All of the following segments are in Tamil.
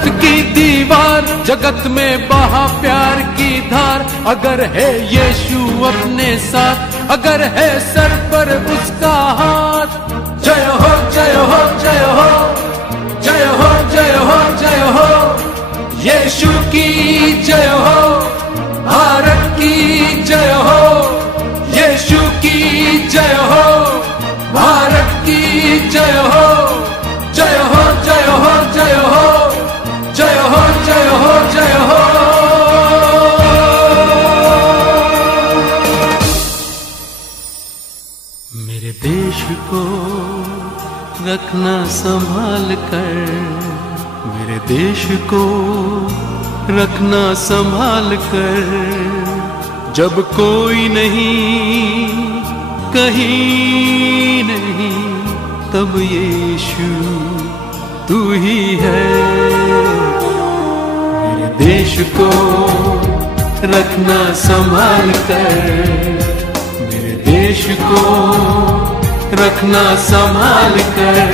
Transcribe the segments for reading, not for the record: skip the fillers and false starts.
नफरत की दीवार, जगत में बहा प्यार की धार। अगर है यीशु अपने साथ, अगर है सर पर उसका हाथ। जय हो जय हो जय हो जय हो जय हो जय हो, यीशु की जय हो, भारत की जय हो, यीशु की जय हो, भारत की जय हो। जय हो जय हो जय हो जय हो जय हो जय हो। मेरे देश को रखना संभाल कर, मेरे देश को रखना संभाल कर। जब कोई नहीं, कहीं नहीं, तब यीशु तू ही है। मेरे देश को रखना संभाल कर, मेरे देश को रखना संभाल कर।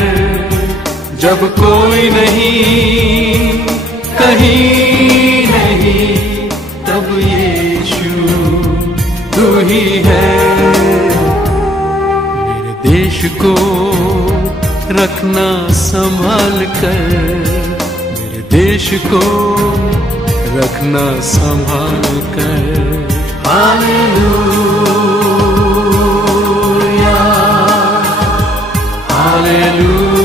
जब कोई नहीं, कहीं नहीं, तब यीशु तू ही है। मेरे देश को रखना संभाल कर, मेरे देश को रखना संभाल कर। हालेलुया हालेलुया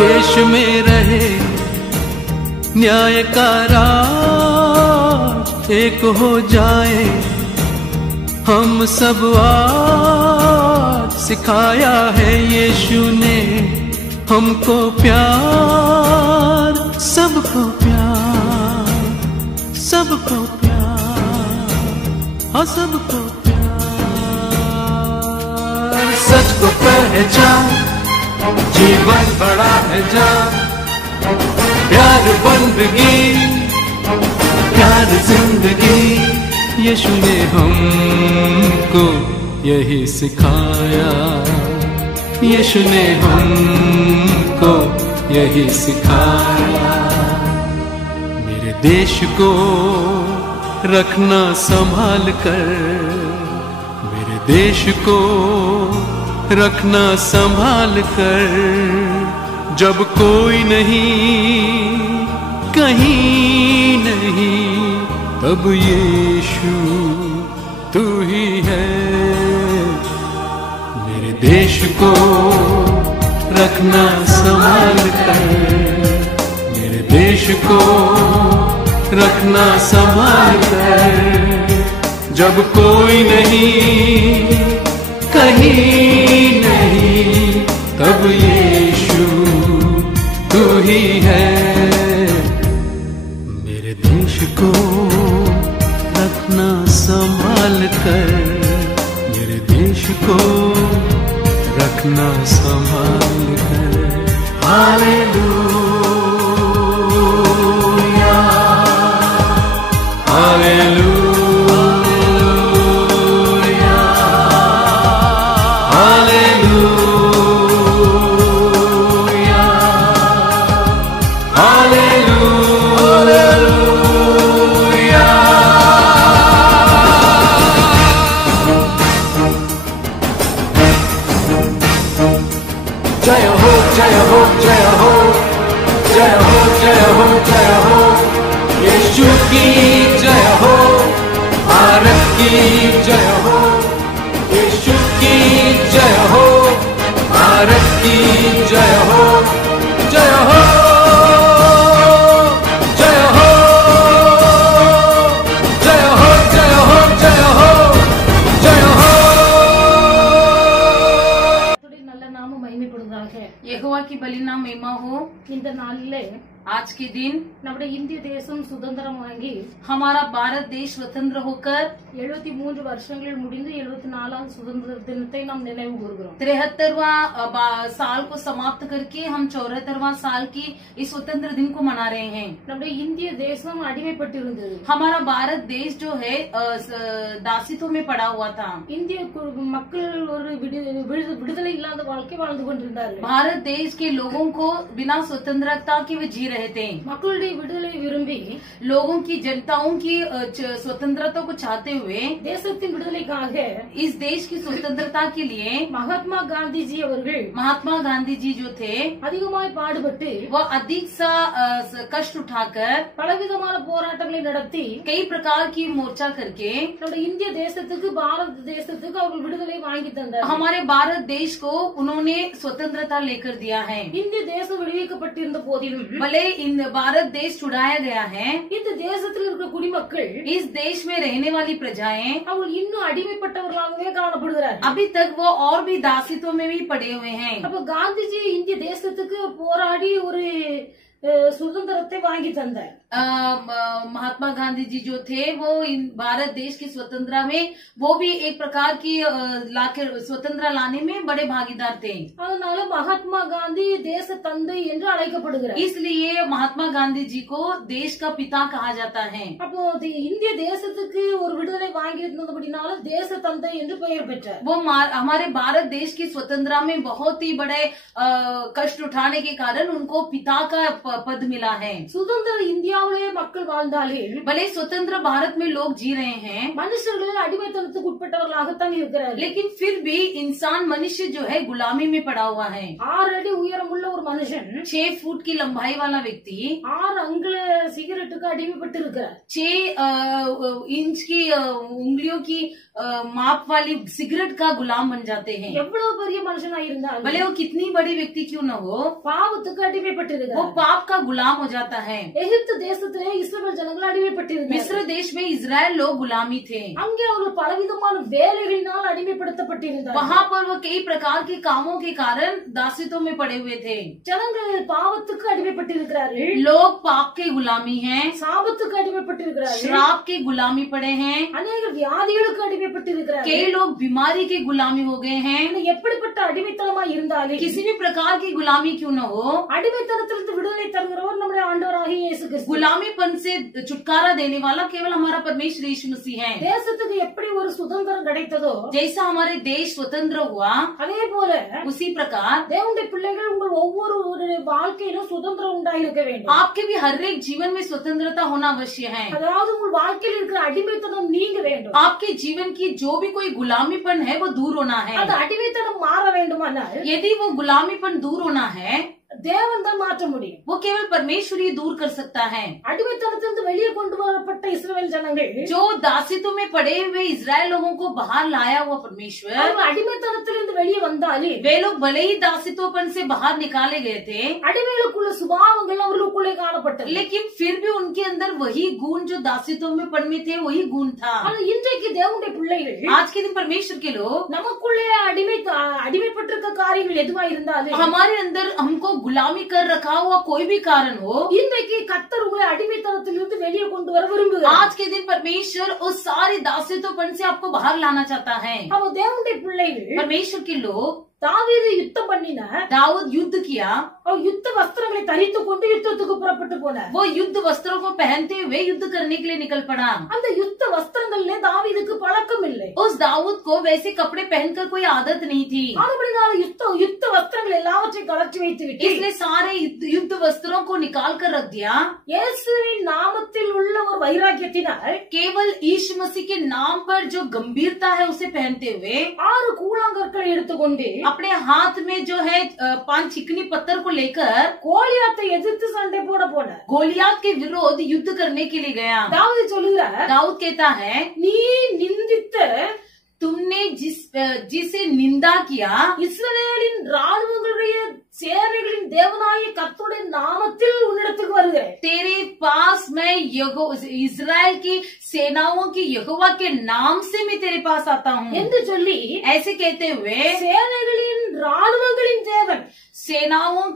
देश में रहे न्याय का राज, एक हो जाए हम सब आज। सिखाया है यीशु ने हमको प्यार, सबको प्यार, सबको प्यार, हाँ सबको प्यार। सच को पहचान, जीवन बड़ा है जान, प्यार बंदगी, प्यार जिंदगी। यीशु ने हमको यही सिखाया, यीशु ने हमको यही सिखाया। मेरे देश को रखना संभाल कर, मेरे देश को रखना संभाल कर। जब कोई नहीं, कहीं नहीं, तब यीशु तू ही है। मेरे देश को रखना संभाल कर, मेरे देश को रखना संभाल कर। जब कोई नहीं, कहीं नहीं, तब यीशु तू ही है। मेरे देश को रखना संभाल कर, मेरे देश को रखना संभाल कर। हालेलुया हालेलुया जय हो जय हो जय हो जय हो जय हो हो, यीशु की जय हो, भारत की जय हो, यीशु की जय हो, भारत की जय हो, जय हो, जय हो, जय हो, जय हो, जय हो, जय हो। நல்ல நாம மகிமைப்படுவதாக. यहोवा की बलि नाम महिमा हो। இந்த நாளிலே आज के दिन நம்முடைய இந்திய தேசம் சுதந்திரம் வாங்கி हमारा भारत देश स्वतंत्र होकर 73 வருஷங்கள் முடிந்து 74வது சுதந்திர தினத்தை நாம் நினைவு கூறுகிறோம். 73वां साल को समाप्त करके हम 74वां साल की इस स्वतंत्र दिन को मना रहे हैं। நம்முடைய இந்திய தேசம் அடிமைப்பட்டிருந்தது. हमारा भारत देश जो है दासित्व में पड़ा हुआ था। இந்திய மக்கள் ஒரு விடுதலை இல்லாத வாழ்க்கை வாழ்ந்து கொண்டிருந்தார்கள். भारत देश के लोगों को बिना स्वतंत्रता के वे जी रहे थे। மக்களுடைய விடுதலை விரும்பி लोगों की जनताओं की स्वतंत्रता को चाहते हुए தேசத்தின் விடுதலைக்காக इस देश की स्वतंत्रता के लिए மகாத்மா காந்திஜி அவர்கள் महात्मा गांधी जी जो थे அதிகமாய் பாடுபட்டு वो अधिक सा कष्ट उठाकर பலவிதமான போராட்டங்களை நடத்தி कई प्रकार की मोर्चा करके நம்முடைய இந்திய தேசத்துக்கு பாரத தேசத்துக்கு அவர்கள் விடுதலை வாங்கி தந்தார். हमारे भारत देश को उन्होंने स्वतंत्रता लेकर दिया है। இந்திய தேசம் விடுவிக்கப்பட்டிருந்த போதிலும் भले इन भारत देश छुड़ाया गया है, இந்த தேசத்தில் இருக்கிற குடிமக்கள் इस देश में रहने वाली प्रजाएं அவர்கள் இன்னும் அடிமைப்பட்டவர்களாகவே காணப்படுகிறார். अभी तक वो और भी दासित्व में भी पड़े हुए हैं। அப்ப காந்திஜி இந்திய தேசத்துக்கு போராடி ஒரு சுதந்திரத்தை வாங்கி தந்தார். महात्मा गांधी जी जो थे वो इन भारत देश की स्वतंत्रता में वो भी एक प्रकार की लाकर स्वतंत्रता लाने में बड़े भागीदार थे। அதனால மகாத்மா காந்தி தேச தந்தை என்று அழைக்கப்படுகிறார். इसलिए महात्मा गांधी जी को देश का पिता कहा जाता है। அப்போ இந்திய தேசத்துக்கு ஒரு விடுதலை வாங்கி இருந்தபடினால தேச தந்தை என்று பெயர் பெற்றார். वो हमारे भारत देश की स्वतंत्रता में बहुत ही बड़े कष्ट उठाने के कारण उनको पिता का पद मिला है। சுதந்திர இந்தியாவிலே மக்கள் வாழ்ந்தாலே भले स्वतंत्र भारत में लोग जी रहे हैं, மனுஷர்கள் அடிமைத்தனத்துக்கு உட்பட்டவர்களாகத்தான் இருக்கிறார்கள். लेकिन फिर भी इंसान मनुष्य जो है गुलामी में पड़ा हुआ है। 6 அடி உயரமுள்ள ஒரு மனுஷன் 6 फुट की लंबाई वाला व्यक्ति 6 அங்குல சிகரெட்டுக்கு அடிமைப்பட்டு இருக்கிறார். 6 इंच की उंगलियों की माप वाली सिगरेट का गुलाम बन जाते हैं। எவ்வளவு பெரிய மனுஷனா இருந்தாலும் भले वो कितनी बड़ी व्यक्ति क्यों न हो, பாவத்துக்கு அடிமைப்பட்டு वो இருக்கிறார். पाप का गुलाम हो जाता है। எகிப்து தேசத்திலே இஸ்ரவேல் ஜனங்கள் அடிமைப்பட்டு मिस्र देश में इजराइल लोग गुलामी थे। அங்கே அவர்கள் பலவிதமான வேலைகளினால் அடிமைப்படுத்தப்பட்டிருந்தார்கள். वहाँ पर वो कई प्रकार के कामों के कारण दासित्व में पड़े हुए थे। ஜனங்கள் பாவத்துக்கு அடிமைப்பட்டு இருக்கிறார்கள். लोग पाप के गुलामी हैं, சாபத்துக்கு அடிமைப்பட்டு இருக்கிறார்கள். श्राप के गुलामी पड़े हैं, அநேக வியாதிகளுக்கு அடிமைப்பட்டு இருக்கிறார்கள். कई लोग बीमारी के गुलामी हो गए हैं। எப்படிப்பட்ட அடிமைத்தனமா இருந்தாலும் किसी भी प्रकार की गुलामी क्यों न हो, அடிமைத்தனத்திலிருந்து விடுதலை தருகிறவர் நம்முடைய ஆண்டவராகிய இயேசு கிறிஸ்து. गुलामीपन से छुटकारा देने वाला केवल हमारा परमेश्वर यीशु मसीह है। தேசத்துக்கு எப்படி ஒரு சுதந்திரம் கிடைத்ததோ जैसा हमारे देश स्वतंत्र हुआ, அதே போல उसी प्रकार தேவனுடைய பிள்ளைகள் உங்கள் ஒவ்வொரு வாழ்க்கையிலும் சுதந்திரம் உண்டாயிருக்க வேண்டும். आपके भी हर एक जीवन में स्वतंत्रता होना अवश्य है। அதாவது உங்கள் வாழ்க்கையில் இருக்கிற அடிமைத்தனம் நீங்க வேண்டும். आपके जीवन की जो भी कोई गुलामीपन है वो दूर होना है। அது அடிமைத்தனம் மாற வேண்டுமானால் यदि वो गुलामीपन दूर होना है, தேவன் தான் மாற்ற முடியும். वो केवल परमेश्वर ही दूर कर सकता है। அடிமைத்தனத்திலிருந்து வெளியே கொண்டு வரப்பட்ட இஸ்ரவேல் ஜனங்கள் जो दासित्व में पड़े हुए इजराइल लोगों को बाहर लाया हुआ परमेश्वर, அவங்க அடிமைத்தனத்திலிருந்து வெளியே வந்தாலே वे लोग भले ही दासित्वपन से बाहर निकाले गए थे, அடிமைகளுக்குள்ள சுபாவங்கள் அவர்களுக்குள்ளே காணப்பட்டது. लेकिन फिर भी उनके अंदर वही गुण जो दासित्व में पड़ में थे वही गुण था। ஆனா இன்றைக்கு தேவனுடைய பிள்ளைகள் आज के दिन परमेश्वर के लोग நமக்குள்ளே அடிமைப்பட்டிருக்க காரியங்கள் எதுவா இருந்தாலும் हमारे अंदर हमको गुलामी कर रखा हुआ कोई भी कारण हो, இன்றைக்கு கர்த்தர் உங்களை அடிமைத்தனத்திலிருந்து வெளியே கொண்டு வர விரும்புகிறார். आज के दिन परमेश्वर उस सारी दासित्वपन से आपको बाहर लाना चाहता है। அவ தேவனுடைய பிள்ளைகள் परमेश्वर के लोग தாவீது யுத்தம் பண்ணின दाऊद युद्ध किया, அவர் யுத்த வஸ்திரங்களை தரித்துக் கொண்டு யுத்தத்துக்கு புறப்பட்டு போனார். वो युद्ध वस्त्रों को पहनते हुए युद्ध करने के लिए निकल पड़ा। அந்த யுத்த வஸ்திரங்கள்ல தாவீதுக்கு பழக்கம் இல்லை. उस दाऊद को वैसे कपड़े पहनकर कोई आदत नहीं थी, ஆனபடினால யுத்த வஸ்திரங்கள் எல்லாவற்றையும் கலற்றி வைத்து விட்டு इसलिए सारे युद्ध वस्त्रों को निकाल कर रख दिया। இயேசுவின் நாமத்தில் உள்ள ஒரு வைராக்கியத்தினால் केवल यीशु मसीह के नाम पर जो गंभीरता है उसे पहनते हुए 6 கூழாங்கற்களை எடுத்துக்கொண்டு अपने हाथ में जो है 5 चिकनी पत्थर को लेकर கோலியாத்தை எதிர்த்து சண்டை போட போனார்। गोलियात के विरोध युद्ध करने के लिए गया। தாவீது சொல்லுகிறார், दाऊद कहता है, நீ நிந்தித்த तुमने जिसे निंदा किया இஸ்ரவேலின் ராணுவங்களுடைய சேனைகளின் தேவனாய கர்த்தருடைய நாமத்தில் உன்னிடத்துக்கு வருகிறேன்। तेरे पास मैं इजराइल की सेनाओं की यहोवा के नाम से मैं तेरे पास आता हूँ என்று சொல்லி ऐसे कहते हुए சேனைகளின் ராணுவங்களின் தேவன் सेनाओं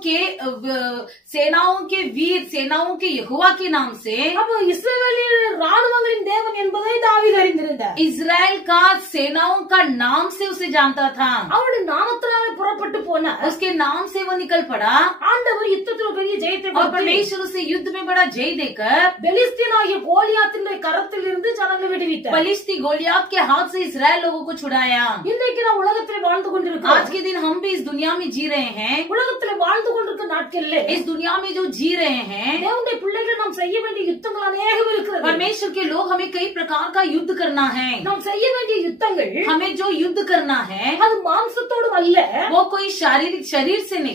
के वीर सेनाओं के यहोवा के नाम से அப்ப இஸ்ரவேலின் ராணுவங்களின் தேவன் என்பதை தாவீது அறிந்திருந்தார்। इजराइल का सेनाओं का नाम से उसे जानता था। அவருடைய நாமத்தினால புறப்பட்டு போனார்। उसके नाम से वो निकल पड़ा ஆண்டவர் யுத்தத்தில் பெரிய ஜெயத்தை और கொடுத்து परमेश्वर उसे युद्ध में बड़ा जय देकर பெலிஸ்தீனாகிய கோலியாத்தினுடைய கரத்தில் இருந்து ஜனங்களை விடுவித்தார்। पलिश्ती गोलियात के हाथ से इजराइल लोगों को छुड़ाया। இன்றைக்கு நாம் உலகத்தில் வாழ்ந்து கொண்டிருக்கிறோம்। आज के दिन हम भी इस दुनिया में जी रहे हैं। உலகத்தில் வாழ்ந்து கொண்டிருக்கிற நாட்களில் इस दुनिया में जो जी रहे हैं, தேவனுடைய பிள்ளைகள் நாம் செய்ய வேண்டிய யுத்தங்கள் அநேகம் இருக்கிறது। परमेश्वर के लोग हमें कई प्रकार का युद्ध करना है। நாம் செய்ய வேண்டிய யுத்தங்கள் हमें जो युद्ध करना है அது மாம்சத்தோடு அல்ல, वो कोई शारीरिक शरीर से नहीं।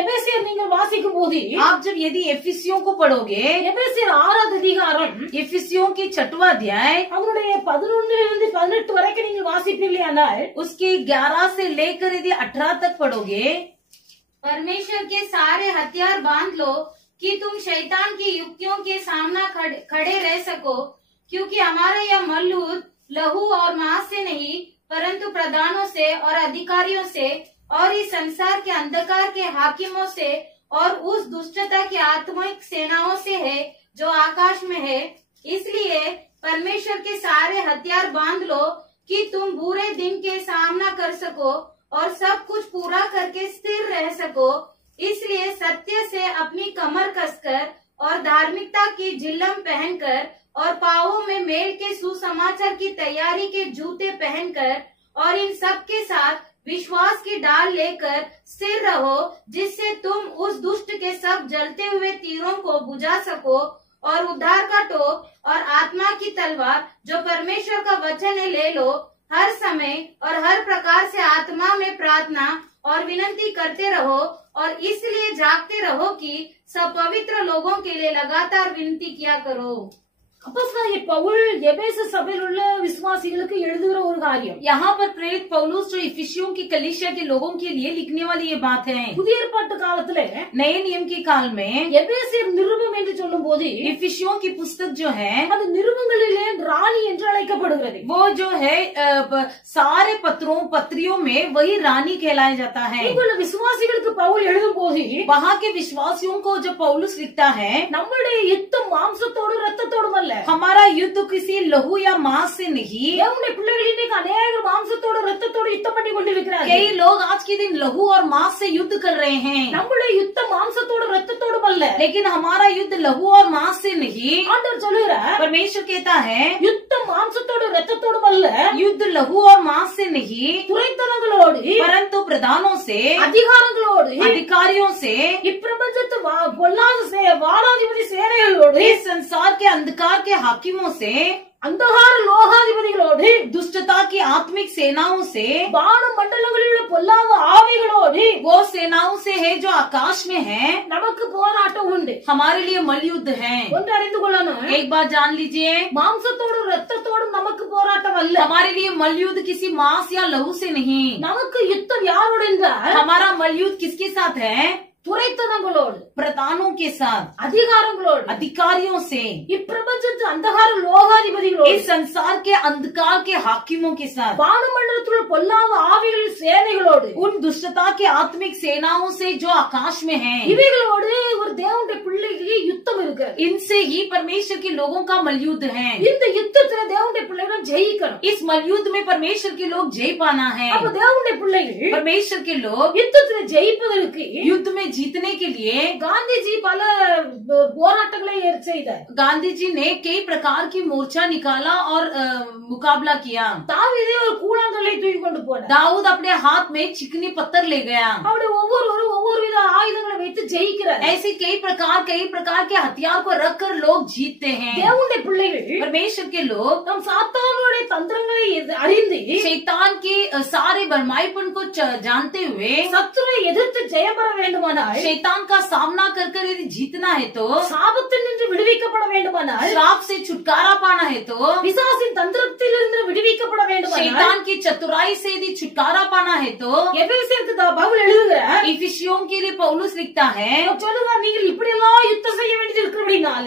எபேசியர் நீங்கள் வாசிக்கும் போது आप जब यदि एफिसियों को पढ़ोगे, எபேசியர் 6வது அதிகாரம் एफिसियों की 6वां अध्याय அதனுடைய 11 to 18 வரைக்கும் நீங்கள் வாசிப்பீர்களானால் उसकी 11 से लेकर यदि 18 तक पढ़ोगे, परमेश्वर के सारे हथियार बांध लो कि तुम शैतान की युक्तियों के सामना खड़े रह सको, क्योंकि हमारा यह मल्लयुद्ध लहू और मांस से नहीं परंतु प्रधानों से और अधिकारियों से और इस संसार के अंधकार के हाकिमों से और उस दुष्टता की आत्मिक सेनाओं से है जो आकाश में है। इसलिए परमेश्वर के सारे हथियार बांध लो कि तुम बुरे दिन के सामना कर सको और सब कुछ पूरा करके स्थिर रह सको। इसलिए सत्य से अपनी कमर कसकर और धार्मिकता की जिल्लम पहनकर और पांवों में मेल के सुसमाचार की तैयारी के जूते पहनकर और इन सब के साथ विश्वास की डाल लेकर स्थिर रहो, जिससे तुम उस दुष्ट के सब जलते हुए तीरों को बुझा सको और उद्धार का टोप और आत्मा की तलवार जो परमेश्वर का वचन है ले लो। हर समय और हर प्रकार से आत्मा में प्रार्थना और विनती करते रहो और इसलिए जागते रहो कि सब पवित्र लोगों के लिए लगातार विनती किया करो। அப்போஸ்தலனாகிய பவுல் எபேசு சபையில் உள்ள விசுவாசிகளுக்கு எழுதுகிற ஒரு காரியம்। यहाँ पर प्रेरित पौलुस जो इफिसियों की कलीसिया के लोगों के लिए लिखने वाली ये बात है। புதிய ஏற்பாட்டு காலத்துல नए नियम के काल में எபேசியர் நிருபம் என்று சொல்லும் போது इफिसियों की पुस्तक जो है அது நிருபங்களிலே ராணி என்று அழைக்கப்படுகிறது। वो जो है सारे पत्रियों में वही रानी कहलाया जाता है। இங்குள்ள விசுவாசிகளுக்கு பவுல் எழுதும் போது वहाँ के विश्वासियों को जब पौलुस लिखता है, நம்முடைய யுத்தம் மாம்சத்தோடு ரத்தத்தோடும் அல்ல, हमारा युद्ध किसी लहू या मांस से नहीं। தேவனுடைய பிள்ளைகள் இன்னைக்கு அநேகர் மாம்சத்தோடு ரத்தத்தோடு யுத்தம் பண்ணி கொண்டிருக்கிறார்கள்। कई लोग आज के दिन लहू और मांस से युद्ध कर रहे हैं, நம்முடைய யுத்தம் மாம்சத்தோடு ரத்தத்தோடும் அல்ல, लेकिन हमारा युद्ध लहू और मांस से नहीं। ஆண்டவர் சொல்லுகிறார், परमेश्वर कहता है யுத்தம் மாம்சத்தோடு ரத்தத்தோடும் அல்ல, युद्ध लहू और मांस से नहीं துரைத்தனங்களோடு परंतु प्रधानों से அதிகாரங்களோடு अधिकारियों से இப்பிரபஞ்சத்து பொல்லாத வாடாதிபதி சேனைகளோடு इस संसार के अंधकार के हाकिमों से अंधकार लोகாதிபதிகளோடு दुष्टता की आत्मिक सेनाओं से வான மண்டலங்களில் உள்ள பொல்லாத ஆவிகளோடு वो सेनाओं से है जो आकाश में है। நமக்கு போராட்டம் உண்டு। हमारे लिए मलयुद्ध है। ஒன்று அறிந்து கொள்ளணும், एक बात जान लीजिए, மாம்சத்தோடு ரத்தத்தோடும் நமக்கு போராட்டம் அல்ல। हमारे लिए मलयुद्ध किसी मांस या लहू से नहीं। நமக்கு யுத்தம் யாரோடு என்றால் हमारा मलयुद्ध किसके साथ है? துரைத்தனங்களோடு प्रधानों के साथ, அதிகாரங்களோடு अधिकारियों से, இப்பிரபஞ்சத்து अंधकार लोகாதிபதிகளோடு इस संसार के अंधकार के हाकिमों के साथ, வான மண்டலத்தில் உள்ள பொல்லாத ஆவிகளின் சேனைகளோடு उन दुष्टता के आत्मिक सेनाओं से जो आकाश में हैं। இவைகளோடு ஒரு தேவனுடைய பிள்ளைக்கு யுத்தம் இருக்கு। इनसे ही परमेश्वर के लोगों का मलयुद्ध है। இந்த யுத்தத்துல தேவனுடைய பிள்ளைகள் ஜெயிக்கணும்। इस मलयुद्ध में परमेश्वर के लोग जय पाना है। அப்ப தேவனுடைய பிள்ளைகள் परमेश्वर के लोग யுத்தத்துல ஜெயிப்பதற்கு युद्ध में जीतने के लिए காந்திஜி பல போராட்டங்களை செய்தார். गांधी जी ने कई प्रकार की मोर्चा निकाला और मुकाबला किया. தாவீது ஒரு கூழாங்கல்லை தூக்கி கொண்டு போனார். दाऊद अपने हाथ में चिकनी पत्थर ले गया. அப்படி ஒவ்வொருவரும் ஒவ்வொரு வித ஆயுதங்களை வைத்து ஜெயிக்கிறார். ऐसे कई प्रकार के हथियार को रखकर लोग जीतते हैं. தேவனுடைய பிள்ளைகள் परमेश्वर के लोग நம் சாத்தானுடைய தந்திரங்களை அறிந்து शैतान के सारे बरमाईपन को जानते हुए சத்துருவை எதிர்த்து ஜெயம் பெற வேண்டுமானால் शैतान का सामना कर कर यदि जीतना है तो சாபத்தில் நின்று விடுவிக்கப்பட வேண்டுமானால் श्राप से छुटकारा पाना है तो பிசாசின் தந்திரத்திலிருந்து விடுவிக்கப்பட வேண்டுமானால் शैतान की चतुराई से यदि छुटकारा पाना है तो எபேசியருக்கு பவுல் எழுதுகிறார். इफिसियों के लिए पौलुस लिखता है சொல்லுகிறார், நீங்கள் இப்படி எல்லாம் யுத்தம் செய்ய வேண்டியது இருக்கிறபடினால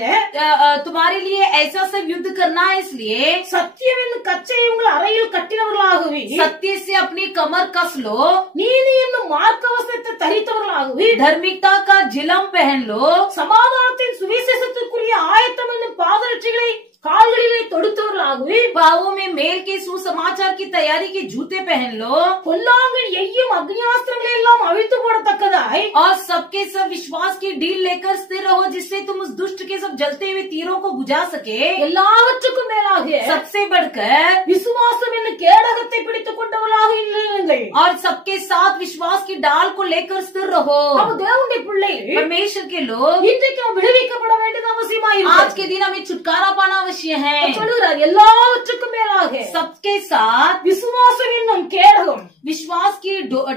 तुम्हारे लिए ऐसा सब युद्ध करना है, इसलिए சத்தியம் என்னும் கச்சையை உங்கள் அறையில் கட்டினவர்களாகவே सत्य से अपनी कमर कस लो, நீதி என்னும் மார்க்கவசத்தை தரித்தவர்களாகவே धार्मिकता का जिलम पहन लो, சமாதானத்தின் சுவிசேஷத்திற்குரிய ஆயத்தம் என்னும் பாதரட்சிகளை கால்களிலே தொடுத்தவர்களாகவே पाँवों में मेल के सुसमाचार की तैयारी के जूते पहन लो, பொல்லாங்கன் எய்யும் அக்னியாஸ்திரங்களை எல்லாம் அவிழ்த்து போடத்தக்கதாய் और सबके सब विश्वास की डील लेकर स्थिर रहो, जिससे तुम उस दुष्ट के सब जलते हुए तीरों को बुझा सके. எல்லாவற்றுக்கும் மேலாக सबसे बढ़कर விசுவாசம் என்னும் கேடகத்தை பிடித்துக் கொண்டவர்களாக இருங்கள். और सबके साथ विश्वास की डाल को लेकर स्थिर रहो. அப்ப தேவனுடைய பிள்ளைகள் परमेश्वर के लोग இன்றைக்கு நாம் விடுவிக்கப்பட வேண்டியது आज அவசியமாயிருக்கு. के दिन हमें छुटकारा पाना अवश्य है. சொல்லுகிறார், எல்லாவற்றுக்கும் மேலாக सबके साथ விசுவாசம் என்னும் கேடகம் विश्वास की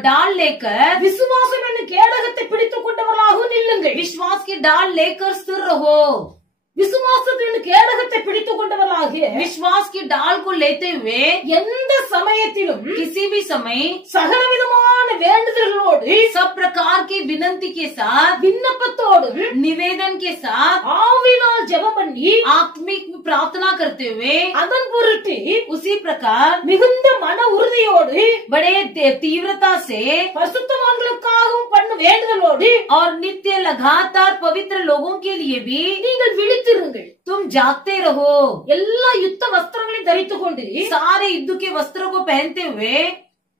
डाल लेकर விசுவாசம் என்னும் கேடகத்தை பிடித்துக் கொண்டவர்களாக நில்லுங்கள். विश्वास की डाल लेकर स्थिर रहो. விசுவாசத்தின் கேடகத்தை பிடித்துக் கொண்டவர்களாக विश्वास की डाल को लेते हुए எந்த சமயத்திலும் किसी भी समय சகலவிதமான வேண்டுதல்களோடு सब प्रकार की विनंती के साथ விண்ணப்பத்தோடு निवेदन के साथ ஆவினால் ஜெபம் பண்ணி आत्मिक प्रार्थना करते हुए அதன் பொருட்டு उसी प्रकार மிகுந்த மன உறுதியோடு बड़े तीव्रता से பரிசுத்தவான்களுக்காகவும் பண்ண வேண்டுதலோடு और नित्य लगातार पवित्र लोगों के लिए भी நீங்கள் விழித்திருங்கள். तुम जागते रहो. எல்லா யுத்த வஸ்திரங்களையும் தரித்துக் கொண்டு सारे युद्ध के वस्त्रों को पहनते हुए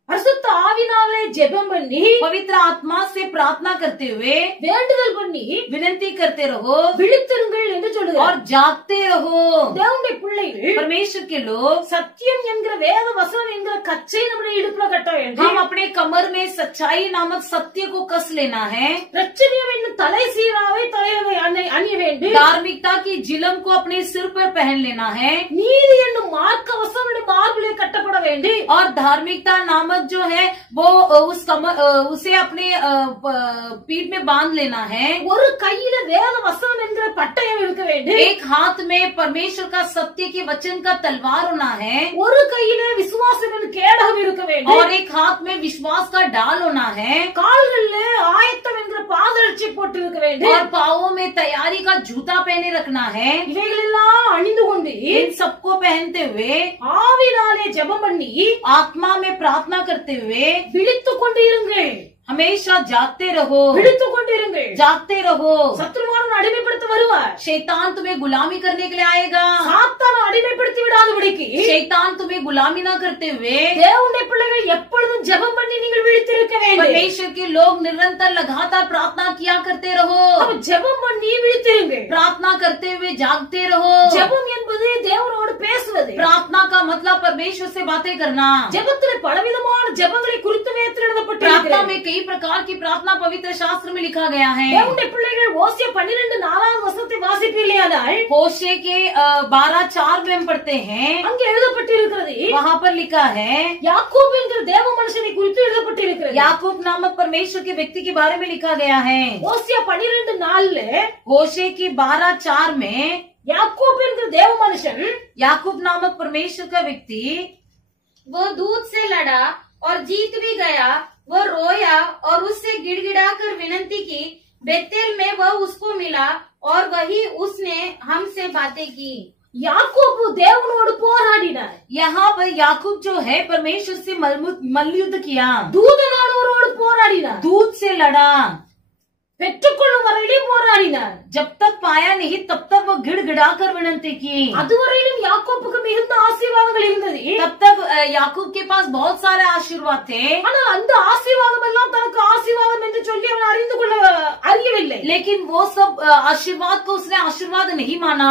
பரிசுத்த ஆவினாலே ஜெபம் பண்ணி पवित्र आत्मा से प्रार्थना करते हुए வேண்டுதல் பண்ணி विनती करते रहो விழித்திருங்கள் என்று சொல்லுகிறார். और जागते रहो. தேவனுடைய பிள்ளைகள் परमेश्वर के लोग சத்தியம் என்கிற வேத வசனம் என்கிற கச்சை நம்முடைய இடுப்புல கட்ட வேண்டும். हम अपने कमर में सच्चाई नामक सत्य को कस लेना है. ரட்சணியம் என்னும் தலை சீராவை தலையை அணிய வேண்டும். धार्मिकता की जिलम को अपने सिर पर पहन लेना है. நீதி என்னும் மார்க்க வசனம் மார்பிலே கட்டப்பட வேண்டும். और धार्मिकता नामक जो है वो उसे अपने पीठ में बांध लेना है. ஒரு கையில வேத வசனம் என்கிற பட்டயம் இருக்க வேண்டும். एक हाथ में परमेश्वर का सत्य के वचन का तलवार होना है. ஒரு கையில விசுவாசம் என்னும் கேடகம் இருக்க வேண்டும். और एक हाथ में विश्वास का डाल होना है. கால்களில் ஆயத்தம் என்கிற பாதரட்சி போட்டு இருக்க வேண்டும். और पाँवों में तैयारी का जूता पहने रखना है. இவைகளெல்லாம் அணிந்து கொண்டு इन सबको पहनते हुए ஆவினாலே ஜெபம் பண்ணி आत्मा में प्रार्थना करते हुए விழித்துக் கொண்டு இருங்கள். हमेशा जागते रहो. விழித்துக் கொண்டு இருங்கள். जागते रहो. சத்ருவான அடிமைப்படுத்த வருவார். शैतान तुम्हें गुलामी करने के लिए आएगा. சாத்தான அடிமைப்படுத்தி விடாதபடிக்கு शैतान तुम्हें गुलामी न करते हुए தேவனுடைய பிள்ளைகள் எப்பொழுதும் ஜெபம் பண்ணி நீங்கள் விழித்திருக்க வேண்டும். परमेश्वर के लोग निरंतर लगातार प्रार्थना किया करते रहो. அப்ப ஜெபம் பண்ணி விழித்திருங்கள். प्रार्थना करते हुए जागते रहो. ஜெபம் என்பது தேவனோடு பேசுவது. प्रार्थना का मतलब परमेश्वर से बातें करना. ஜெபத்திலே பலவிதமான ஜெபங்களை குறித்து வேதத்தில் प्रार्थना எழுதப்பட்டிருக்கிறது. में कई प्रकार की प्रार्थना पवित्र शास्त्र में लिखा गया है. தேவனுடைய பிள்ளைகள் ஓசியா 12:4 வசனத்தை வாசிப்பீர்களானால் होशे के 12:4 में हम पढ़ते हैं. அங்கே எழுதப்பட்டிருக்கிறது. वहाँ पर लिखा है யாக்கோபு என்கிற தேவ மனுஷனை குறித்து எழுதப்பட்டிருக்கிறது. याकूब नामक परमेश्वर के व्यक्ति के बारे में लिखा गया है. ஓசியா 12:4 होशे की 12:4 में யாக்கோபு என்கிற தேவ மனுஷன் याकूब नामक परमेश्वर का व्यक्ति वो दूत से लड़ा और जीत भी गया. वो रोया और उससे गिड़गिड़ाकर विनती की. बेतेल में वह उसको मिला और वही उसने हमसे बातें की. யாக்கோபு தேவனோடு போராடினார். यहाँ पर याकूब जो है परमेश्वर से मल्लयुद्ध किया. தூதனானவரோடு போராடினார். दूत से लड़ा. பெற்றுக்கொள்ளும் வரையிலும் போராடினார். जब तक पाया नहीं तब तक वो गिड़गिड़ा कर विनती की. அதுவரையிலும் யாக்கோபுக்கு மிகுந்த ஆசீர்வாதங்கள் இருந்தது. तब तक याकूब के पास बहुत सारे आशीर्वाद थे. ஆனால் அந்த ஆசீர்வாதம் எல்லாம் தனக்கு ஆசீர்வாதம் என்று சொல்லி அவன் அறியவில்லை. लेकिन वो सब आशीर्वाद को उसने आशीर्वाद नहीं माना.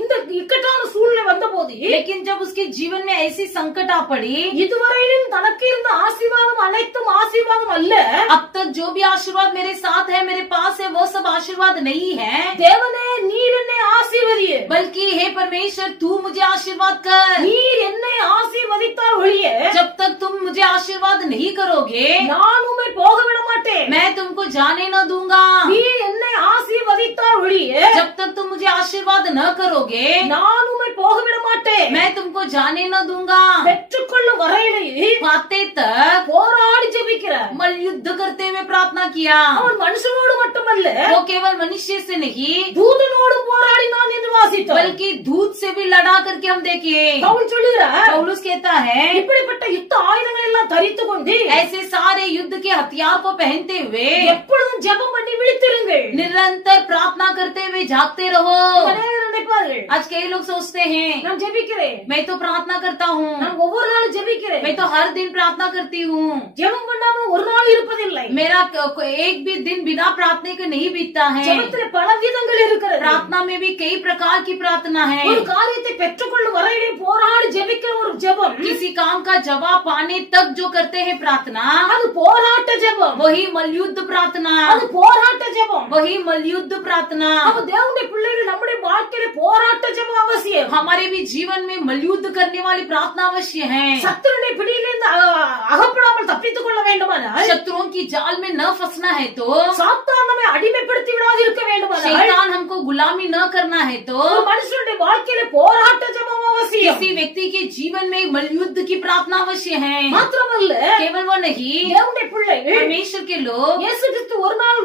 இந்த இக்கட்டான சூழ்நிலை வந்த போது, लेकिन जब उसके जीवन में ऐसी संकट आ पड़ी, இதுவரையிலும் தனக்கு இருந்த ஆசீர்வாதம் அனைத்தும் ஆசீர்வாதம் அல்ல. अब तक जो भी आशीर्वाद मेरे साथ है, मेरे पास है, वो सब आशीर्वाद नहीं है. தேவனே நீர் என்னை ஆசீர்வதியே, बल्कि हे परमेश्वर तू मुझे आशीर्वाद कर. நீர் என்னை ஆசீர்வதித்தால் ஒழிய जब तक तुम मुझे आशीर्वाद नहीं करोगे, நான் உம்மை போக விட மாட்டேன். मैं तुमको जाने न दूंगा. நீர் என்னை ஆசீர்வதித்தால் ஒழிய जब तक तुम मुझे आशीर्वाद न करोगे, நான் உம்மை போக விட மாட்டேன். मैं तुमको जाने न दूंगा. பெற்றுக்கொள்ளும் வரையிலே पाते तक போராடி ஜெபிக்கிறார். मल युद्ध करते हुए प्रार्थना किया. அவன் மனுஷனோடு மட்டுமல்ல, वो केवल मनुष्य से नहीं, தூதனோடு போராடினான் என்று வாசித்தோம். बल्कि दूध से भी लड़ा करके हम देखे. பவுல் சொல்லுகிறார், पौलुस कहता है, இப்படிப்பட்ட யுத்த ஆயுதங்கள் எல்லாம் தரித்து கொண்டு ऐसे सारे युद्ध के हथियार को पहनते हुए எப்பொழுதும் ஜெபம் பண்ணி விழித்திருங்கள். निरंतर प्रार्थना करते हुए जागते रहो. அநேகர் நினைப்பார்கள், आज कई लोग सोचते हैं நான் ஜெபிக்கிறேன், मैं तो प्रार्थना करता हूँ, நான் ஒவ்வொரு நாளும் ஜெபிக்கிறேன், मैं तो हर दिन प्रार्थना करती हूँ, ஜெபம் பண்ணாம ஒரு நாள் இருப்பதில்லை. मेरा एक भी दिन बिना प्रार्थना के नहीं बीतता है. ஜெபத்திலே பல விதங்கள் இருக்கிறது. प्रार्थना में भी कई प्रकार की प्रार्थना है. ஒரு காரியத்தை பெற்றுக்கொள்ளும் வரையிலே போராடி ஜெபிக்கிற ஒரு ஜெபம், किसी काम का जवाब पाने तक जो करते हैं प्रार्थना, அது போராட்ட ஜெபம். वही मलयुद्ध प्रार्थना, அது போராட்ட ஜெபம். वही मलयुद्ध प्रार्थना. அப்ப தேவனுடைய பிள்ளைகள் நம்முடைய வாழ்க்கையில போராட்ட ஜெபம் அவசியம். हमारे भी जीवन में मलयुद्ध करने वाली प्रार्थना अवश्य है. சத்துருடைய பிடியிலிருந்து அகப்படாமல் தப்பித்துக் கொள்ள வேண்டுமானால், शत्रुओं की जाल में न फंसना है तो, சாத்தான் நம்மை அடிமைப்படுத்தி விடாது இருக்க வேண்டுமானால், शैतान हमको गुलामी न करना है तो, ஒரு மனுஷனுடைய வாழ்க்கையில போராட்ட ஜெபம் அவசியம். किसी व्यक्ति के जीवन में मलयुद्ध की प्रार्थना अवश्य है. மாத்திரமல்ல, केवल वो नहीं, தேவனுடைய பிள்ளைகள் परमेश्वर के लोग, இயேசு கிறிஸ்து ஒரு நாள்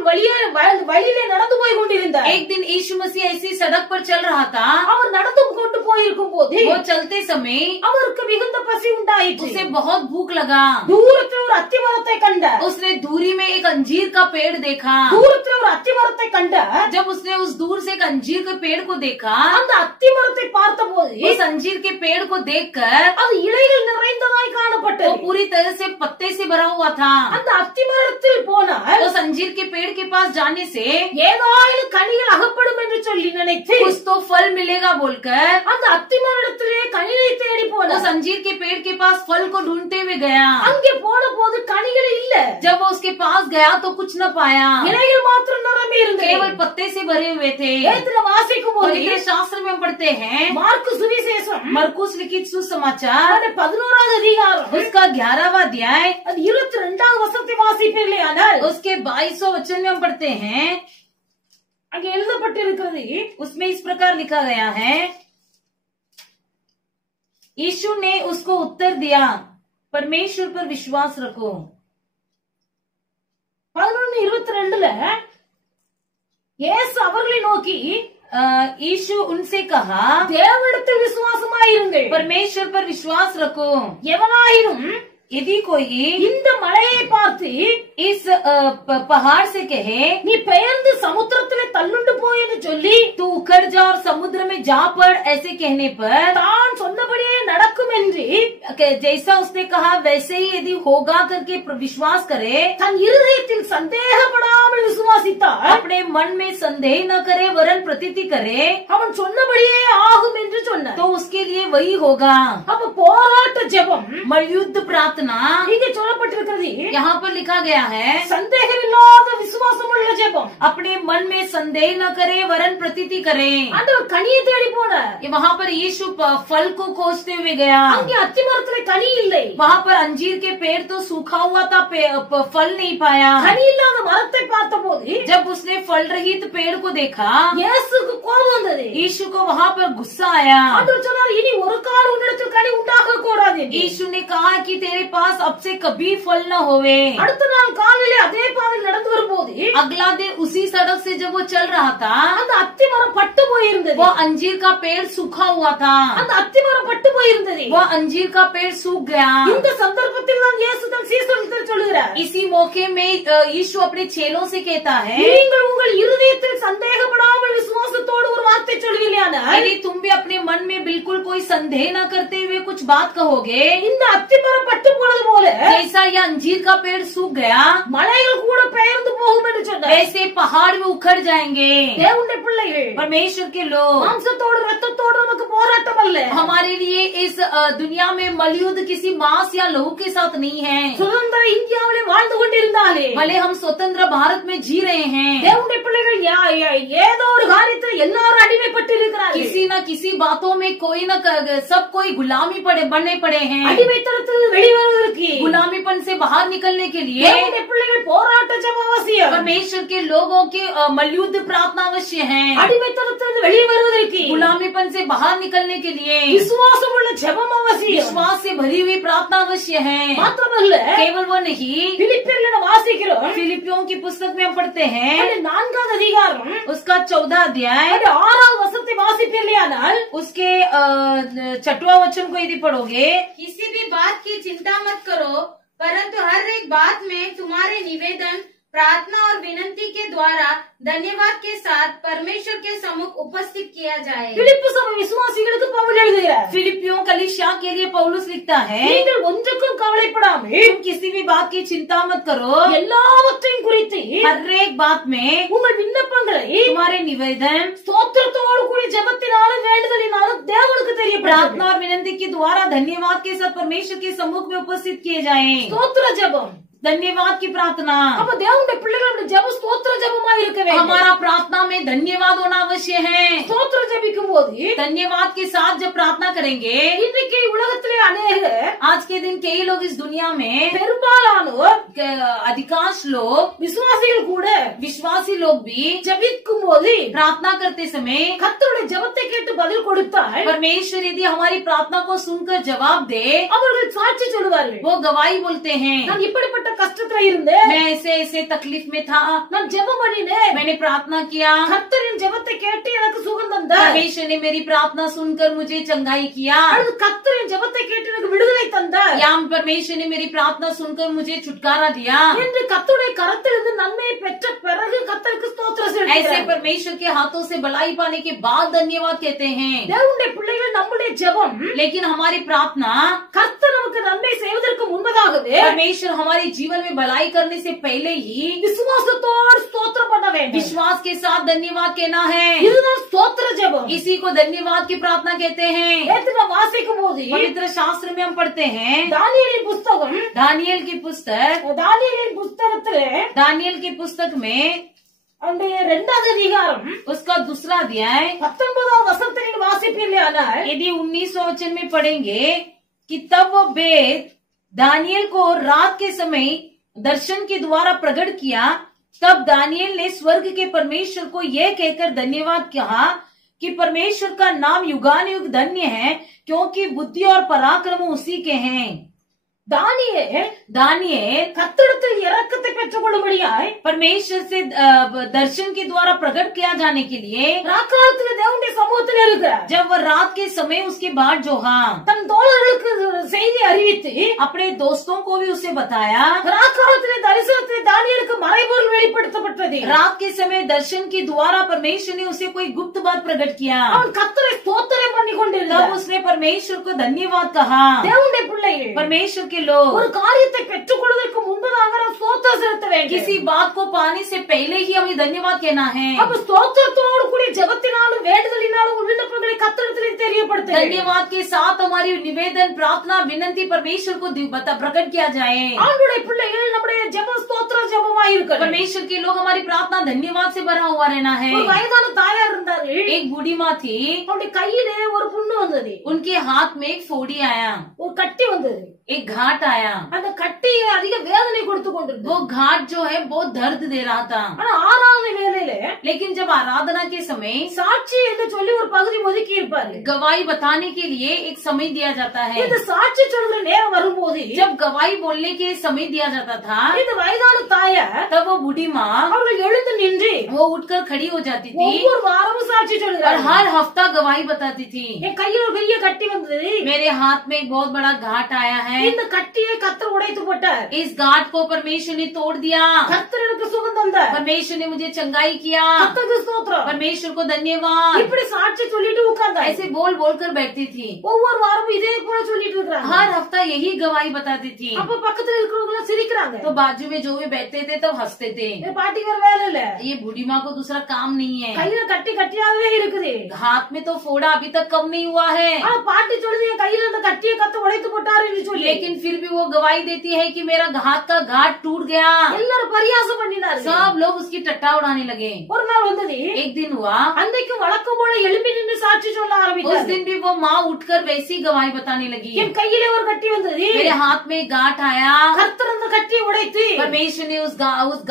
வழியிலே நடந்து போய் கொண்டிருந்தார். एक दिन यीशु मसीह ऐसी सड़क पर चल रहा था. அவர் நடந்து கொண்டு போயிருக்கும் போது वो चलते समय அவருக்கு மிகுந்த பசி உண்டாயிற்று. उसे बहुत भूख लगा. தூரத்தில் ஒரு அத்திமரத்தை கண்டார். उसने दूरी में एक अंजीर का पेड़ देखा. தூரத்தில் ஒரு அத்திமரத்தை கண்டார். जब उसने उस दूर से एक अंजीर के पेड़ को देखा, அந்த அத்திமரத்தை பார்த்தபோது उस अंजीर के पेड़ को देखकर அது இலைகள் நிறைந்ததாய் காணப்பட்டது. वो पूरी तरह से पत्ते से भरा हुआ था. அந்த அத்திமரத்தில் போனால் उस अंजीर के पेड़ के पास जाने से ஏதாயிலும் கனிகள் அகப்படும் என்று சொல்லி நினைத்து कुछ तो फल मिलेगा बोलकर அந்த அத்திமரத்திலே கனிகளை தேடி उस போனார். अंजीर के पेड़ के पास फल को ढूंढते हुए गया. அங்கே போன போது கனிகள் இல்ல. जब वो उसके पास गया तो कुछ न पाया, இலைகள் மாத்திரம் நிரம்பி இருந்தது. केवल पत्ते से भरे हुए थे. வேதத்துல வாசிக்கும் போது पवित्र शास्त्र में हम पढ़ते हैं, மார்க்கு சுவிசேஷம் मरकुस लिखित सुसमाचार 11வது அதிகாரம் उसका 11वां अध्याय அது 22வது வசனத்தை வாசிப்பீர்களே, ஆனால் उसके 22वां वचन में हम पढ़ते हैं. அங்கே எழுதப்பட்டிருக்கிறது, उसमें इस प्रकार लिखा गया है, यीशु ने उसको उत्तर दिया, परमेश्वर पर विश्वास रखो. 11:22ல இயேசு அவர்களை நோக்கி, यीशु उनसे कहा, தேவனிடத்தில் விசுவாசமாயிருங்கள், परमेश्वर पर विश्वास रखो. எவனாயினும் यदि कोई இந்த மலையை பார்த்து इस पहाड़ से कहे, நீ பெயர்ந்து சமுத்திரத்திலே தள்ளுண்டு போய் என்று சொல்லி तू उखड़ जा और समुद्र में जा पड़, ऐसे कहने पर தான் சொன்னபடியே நடக்கும் என்று जैसा उसने कहा वैसे ही यदि होगा करके विश्वास करे, தன் இருதயத்தில் சந்தேகப்படாமல் விசுவாசித்தார், अपने मन में संदेह न करे वरन प्रतीति करे, அவன் சொன்னபடியே ஆகும் என்று சொன்னார். तो उसके लिए वही होगा. அப்ப போராட்ட ஜெபம் मलयुद्ध प्रार्थना இங்கே சொல்லப்பட்டிருக்கிறது. यहाँ पर लिखा गया है, சந்தேகமில்லாத விசுவாசம் உள்ள ஜெபம். अपने मन में संदेह न करे वरन प्रतीति करे. ஆண்டவர் கனியை தேடி போனார். वहाँ पर यीशु फल को खोजते हुए गया. அங்கே அத்திமரத்திலே கனி இல்லை. वहाँ पर अंजीर के पेड़ तो सूखा हुआ था, फल नहीं पाया. கனி இல்லாத மரத்தை பார்த்தபோது जब उसने फल रहित पेड़ को देखा, இயேசுக்கு கோபம் வந்தது. यीशु को वहाँ पर गुस्सा आया. ஆண்டவர் சொன்னார், இனி ஒரு காலம் உன்னிடத்தில் கனி உண்டாக கூடாது. यीशु ने कहा कि तेरे पास अब से कभी फल न होवे। அடுத்த நாள் காலையிலே அதே பாதையில் நடந்து வரும்போது अगला दिन उसी सड़क से जब वो चल रहा था, அந்த அத்தி மரம் பட்டு போயிருந்தது. वो अंजीर का पेड़ सूखा हुआ था। அந்த அத்தி மரம் பட்டு போயிருந்தது. वो अंजीर का पेड़ सूख गया। இந்த சந்தர்ப்பத்தில் தான் இயேசு தன் சீஷர்களுக்கு சொல்லுகிறார், इसी मौके में यीशु अपने चेलों से कहता है, நீங்கள் உங்கள் இருதயத்தில் சந்தேகப்படாமல் விசுவாசத்தோடு ஒரு வார்த்தை சொல்லுவீர்களானால், यदि तुम भी अपने मन में बिल्कुल कोई संदेह न करते हुए कुछ बात कहोगे, இந்த அத்தி மரம் பட்டு போனது போல जैसा यह अंजीर का पेड़ सूख गया, மலைகள் கூட பெயர்ந்து போகும் என்று சொன்னார். वैसे पहाड़ में उखड़ जाएंगे। தேவனுடைய பிள்ளைகள், परमेश्वर के लोग, மாம்சத்தோடு ரத்தத்தோடு நமக்கு போராட்டம் அல்ல. हमारे लिए इस दुनिया में मलयुद्ध किसी मांस या लहू के साथ नहीं है। சுதந்திர இந்தியாவிலே வாழ்ந்து கொண்டிருந்தாலே, भले हम स्वतंत्र भारत में जी रहे हैं, தேவனுடைய பிள்ளைகள் ஏதோ ஒரு காரியத்தில் எல்லாரும் அடிமைப்பட்டு இருக்கிறார்கள். किसी न किसी बातों में कोई न सब कोई गुलामी बनने पड़े हैं। அடிமைத்தனத்தில் வெளிவருவதற்கு गुलामीपन से बाहर निकलने के लिए தேவனுடைய பிள்ளைகள் போராட்ட ஜெபம் அவசியம். परमेश्वर के लोगों के मलयुद्ध प्रार्थना अवश्य है। அடிமைத்தனத்தில் வெளிவருவதற்கு गुलामीपन से बाहर निकलने के लिए விசுவாசம் உள்ள ஜெபம் அவசியம். विश्वास से भरी हुई प्रार्थना अवश्य है। மாத்திரமல்ல, केवल वो नहीं, பிலிப்பியர்ல வாசிக்கிறோம், फिलिपियों की पुस्तक में हम पढ़ते हैं, அது 4வது அதிகாரம் उसका 14 अध्याय, அது 6வது வசனத்தை வாசிப்பீர்களானால், उसके 6वां वचन को यदि पढ़ोगे, किसी भी बात की चिंता मत करो, परंतु हर एक बात में तुम्हारे निवेदन, प्रार्थना और विनंती के द्वारा धन्यवाद के साथ परमेश्वर के सम्मुख उपस्थित किया जाए। பிலிப்பு சபை விசுவாசிகளுக்கு பவுல் எழுதுகிறார், फिलिपियों कलीसिया के लिए पौलुस लिखता है, நீங்கள் ஒன்றுக்கும் கவலைப்படாமல் तुम किसी भी बात की चिंता मत करो, எல்லாவற்றையும் குறித்து हर एक बात में உங்கள் விண்ணப்பங்களை तुम्हारे निवेदन, ஸ்தோத்திரத்தோடு கூடி ஜெபத்தினாலும் வேண்டுதலினாலும் தேவனுக்கு தெரியப்படுத்துங்கள். प्रार्थना और विनंती के द्वारा धन्यवाद के साथ परमेश्वर के सम्मुख में उपस्थित किए जाएं। ஸ்தோத்திர ஜெபம், धन्यवाद की प्रार्थना, அப்ப தேவனுடைய பிள்ளைகளுடைய ஜெபம் ஸ்தோத்திர ஜெபமா இருக்க வேண்டும். हमारा प्रार्थना में धन्यवाद होना अवश्य है। ஸ்தோத்திர ஜெபிக்கும் போது धन्यवाद के साथ जब प्रार्थना करेंगे, இன்னைக்கு உலகத்திலே அநேகர், आज के दिन कई लोग इस दुनिया में, பெரும்பாலானோர் अधिकांश लोग, விசுவாசிகள் கூட विश्वासी लोग भी ஜெபிக்கும் போது प्रार्थना करते समय கர்த்தருடைய ஜெபத்தை கேட்டு பதில் கொடுத்தால் परमेश्वर यदि हमारी प्रार्थना को सुनकर जवाब दे, அவர்கள் சாட்சி சொல்லுவார்கள், वो गवाही बोलते हैं, நான் இப்படிப்பட்ட கஷ்டத்துல இருந்தேன், मैं ऐसे ऐसे तकलीफ में था, நான் ஜெபம் பண்ணினேன், मैंने प्रार्थना किया, கர்த்தரின் ஜெபத்தை கேட்டு எனக்கு சுகம் தந்தார், परमेश्वर ने मेरी प्रार्थना सुनकर मुझे चंगाई किया, அல்லது கர்த்தரின் ஜெபத்தை கேட்டு எனக்கு விடுதலை தந்தார் या परमेश्वर ने मेरी प्रार्थना सुनकर मुझे छुटकारा दिया। என்று கர்த்தருடைய கரத்திலிருந்து நன்மையை பெற்ற பிறகு கர்த்தருக்கு ஸ்தோத்திரம் ऐसे செலுத்துகிறார். परमेश्वर के हाथों से भलाई पाने के बाद धन्यवाद कहते हैं। தேவனுடைய பிள்ளைகள் நம்முடைய ஜெபம் लेकिन हमारी प्रार्थना, கர்த்தர் நமக்கு நன்மை செய்வதற்கு முன்பதாகவே परमेश्वर हमारे जीवन में भलाई करने से पहले ही விசுவாசத்தோடு ஸ்தோத்திரம் பண்ண வேண்டும். विश्वास के साथ धन्यवाद कहना है। இதுதான் ஸ்தோத்திர ஜெபம். इसी को धन्यवाद की प्रार्थना कहते हैं। நேத்து நான் வாசிக்கும் போது पवित्र शास्त्र में हम पढ़ते हैं, தானியேலின் புஸ்தகம், दानियल की पुस्तक, தானியேலின் புஸ்தகத்திலே दानियल की पुस्तक में அந்த 2வது அதிகாரம் उसका 2 अध्याय 19வது வசனத்தை நீங்க வாசிப்பீர்களானால், यदि 19 वचन में पढ़ेंगे कि तब वो भेद दानियल को रात के समय दर्शन के द्वारा प्रकट किया, तब दानियल ने स्वर्ग के परमेश्वर को यह कहकर धन्यवाद कहा कि परमेश्वर का नाम युगानुयुग धन्य है, क्योंकि बुद्धि और पराक्रम उसी के हैं। दानियेल கர்த்தரிடத்தில் இரக்கத்தை பெற்றுக் கொள்ளும்படியாய் परमेश्वर से दर्शन के द्वारा प्रकट किया जाने के लिए ராக்காலத்தில் தேவனுடைய சமூகத்தில் இருக்கிறார். जब वह रात के समय उसके बाद जो தன் தோழர்களுக்கு செய்தி அறிவித்து अपने दोस्तों को भी उसे बताया, ராக்காலத்திலே தரிசனத்திலே தானியேலுக்கு மறைபொருள் வெளிப்படுத்தப்பட்டது. रात के समय दर्शन के द्वारा परमेश्वर ने उसे कोई गुप्त बात प्रकट किया, அவன் கர்த்தரை ஸ்தோத்திரம் பண்ணி तब கொண்டிருந்தான். उसने परमेश्वर को धन्यवाद कहा। தேவனுடைய பிள்ளைகள் परमेश्वर के लोग ஒரு காரியத்தை பெற்றுக் கொள்வதற்கு முன்பதாக நாம் ஸ்தோத்திரம் செலுத்த வேண்டும். किसी बात को पाने से पहले ही हमें धन्यवाद कहना है। அப்ப ஸ்தோத்திரத்தோடு கூடிய ஜெபத்தினாலும் வேண்டுதலினாலும் உங்கள் விண்ணப்பங்களை கர்த்தரிடத்திலே தெரியப்படுத்த धन्यवाद के साथ हमारी निवेदन, प्रार्थना, विनंती परमेश्वर को प्रकट किया जाए। ஆண்டுடைய பிள்ளைகள் நம்முடைய ஜெப ஸ்தோத்திர ஜெபமாய் இருக்கணும். परमेश्वर के लोग हमारी प्रार्थना धन्यवाद से भरा हुआ रहना है। ஒரு வயதான தாயார் இருந்தார்கள். एक बूढ़ी माँ थी, அவருடைய கையிலே ஒரு புண்ணு வந்தது, उनके हाथ में एक फोड़ी आया, ஒரு கட்டி வந்தது. एक घाट आया। அந்த கட்டி அதிக வேதனை கொடுத்து கொண்டிருந்தது. वो घाट जो है बहुत दर्द दे रहा था। ஆனா ஆராதனை வேளையில लेकिन जब आराधना के समय சாட்சி என்று சொல்லி ஒரு பகுதி ஒதுக்கி இருப்பாரு. गवाही बताने के लिए एक समय दिया जाता है। இந்த சாட்சி சொல்ற நேரம் வரும்போது जब गवाही बोलने के समय दिया जाता था, இந்த வயதான தாயார் तब वो बूढ़ी माँ அவர்கள் எழுந்து நின்று वो उठकर खड़ी हो जाती थी ஒவ்வொரு வாரமும் சாட்சி और சொல்கிறார். हर हफ्ता गवाही बताती थी। என் கையில் ஒரு பெரிய கட்டி வந்தது. मेरे हाथ में एक बहुत बड़ा घाट आया है। இந்த கட்டியை கர்த்தர் உடைத்து போட்டார். इस घाट को परमेश्वर ने तोड़ दिया। கர்த்தர் எனக்கு சுகம் தந்தார். परमेश्वर ने मुझे चंगाई किया। கர்த்தருக்கு ஸ்தோத்திரம். परमेश्वर को धन्यवाद। இப்படி சாட்சி சொல்லிட்டு உட்கார்ந்தார். ऐसे बोल बोल कर बैठती थी। ஒவ்வொரு வாரமும் இதே போல சொல்லிட்டு இருக்காங்க. हर हफ्ता यही गवाही बताती थी। அப்ப பக்கத்துல இருக்கிறவங்க சிரிக்கிறாங்க. तो बाजू में जो भी बैठते थे तो हंसते थे। இந்த பாட்டிக்கு ஒரு வேலை இல்ல. ये बूढ़ी माँ को दूसरा काम नहीं है। கையில கட்டி கட்டியாவே இருக்குது. हाथ में तो फोड़ा अभी तक कम नहीं हुआ है। ஆனா பாட்டி சொல்லுது என் கையில இந்த கட்டியை கத்த உடைத்து போட்டாருன்னு சொல்லி. लेकिन फिर भी वो गवाही देती है कि मेरा हाथ का घाट टूट गया। எல்லாரும் பரியாசம் பண்ணினாரு. सब लोग उसकी टट्टा उड़ाने लगे। ஒரு நாள் வந்தது. एक दिन हुआ, அன்னைக்கு வழக்கம் போல எழும்பி நின்று சாட்சி சொல்ல उस ஆரம்பித்தார். दिन भी वो माँ उठकर वैसी गवाही बताने लगी। என் கையிலே ஒரு கட்டி வந்தது. मेरे हाथ में एक गांठ आया। கர்த்தர் அந்த கட்டியை உடைத்து परमेश्वर ने उस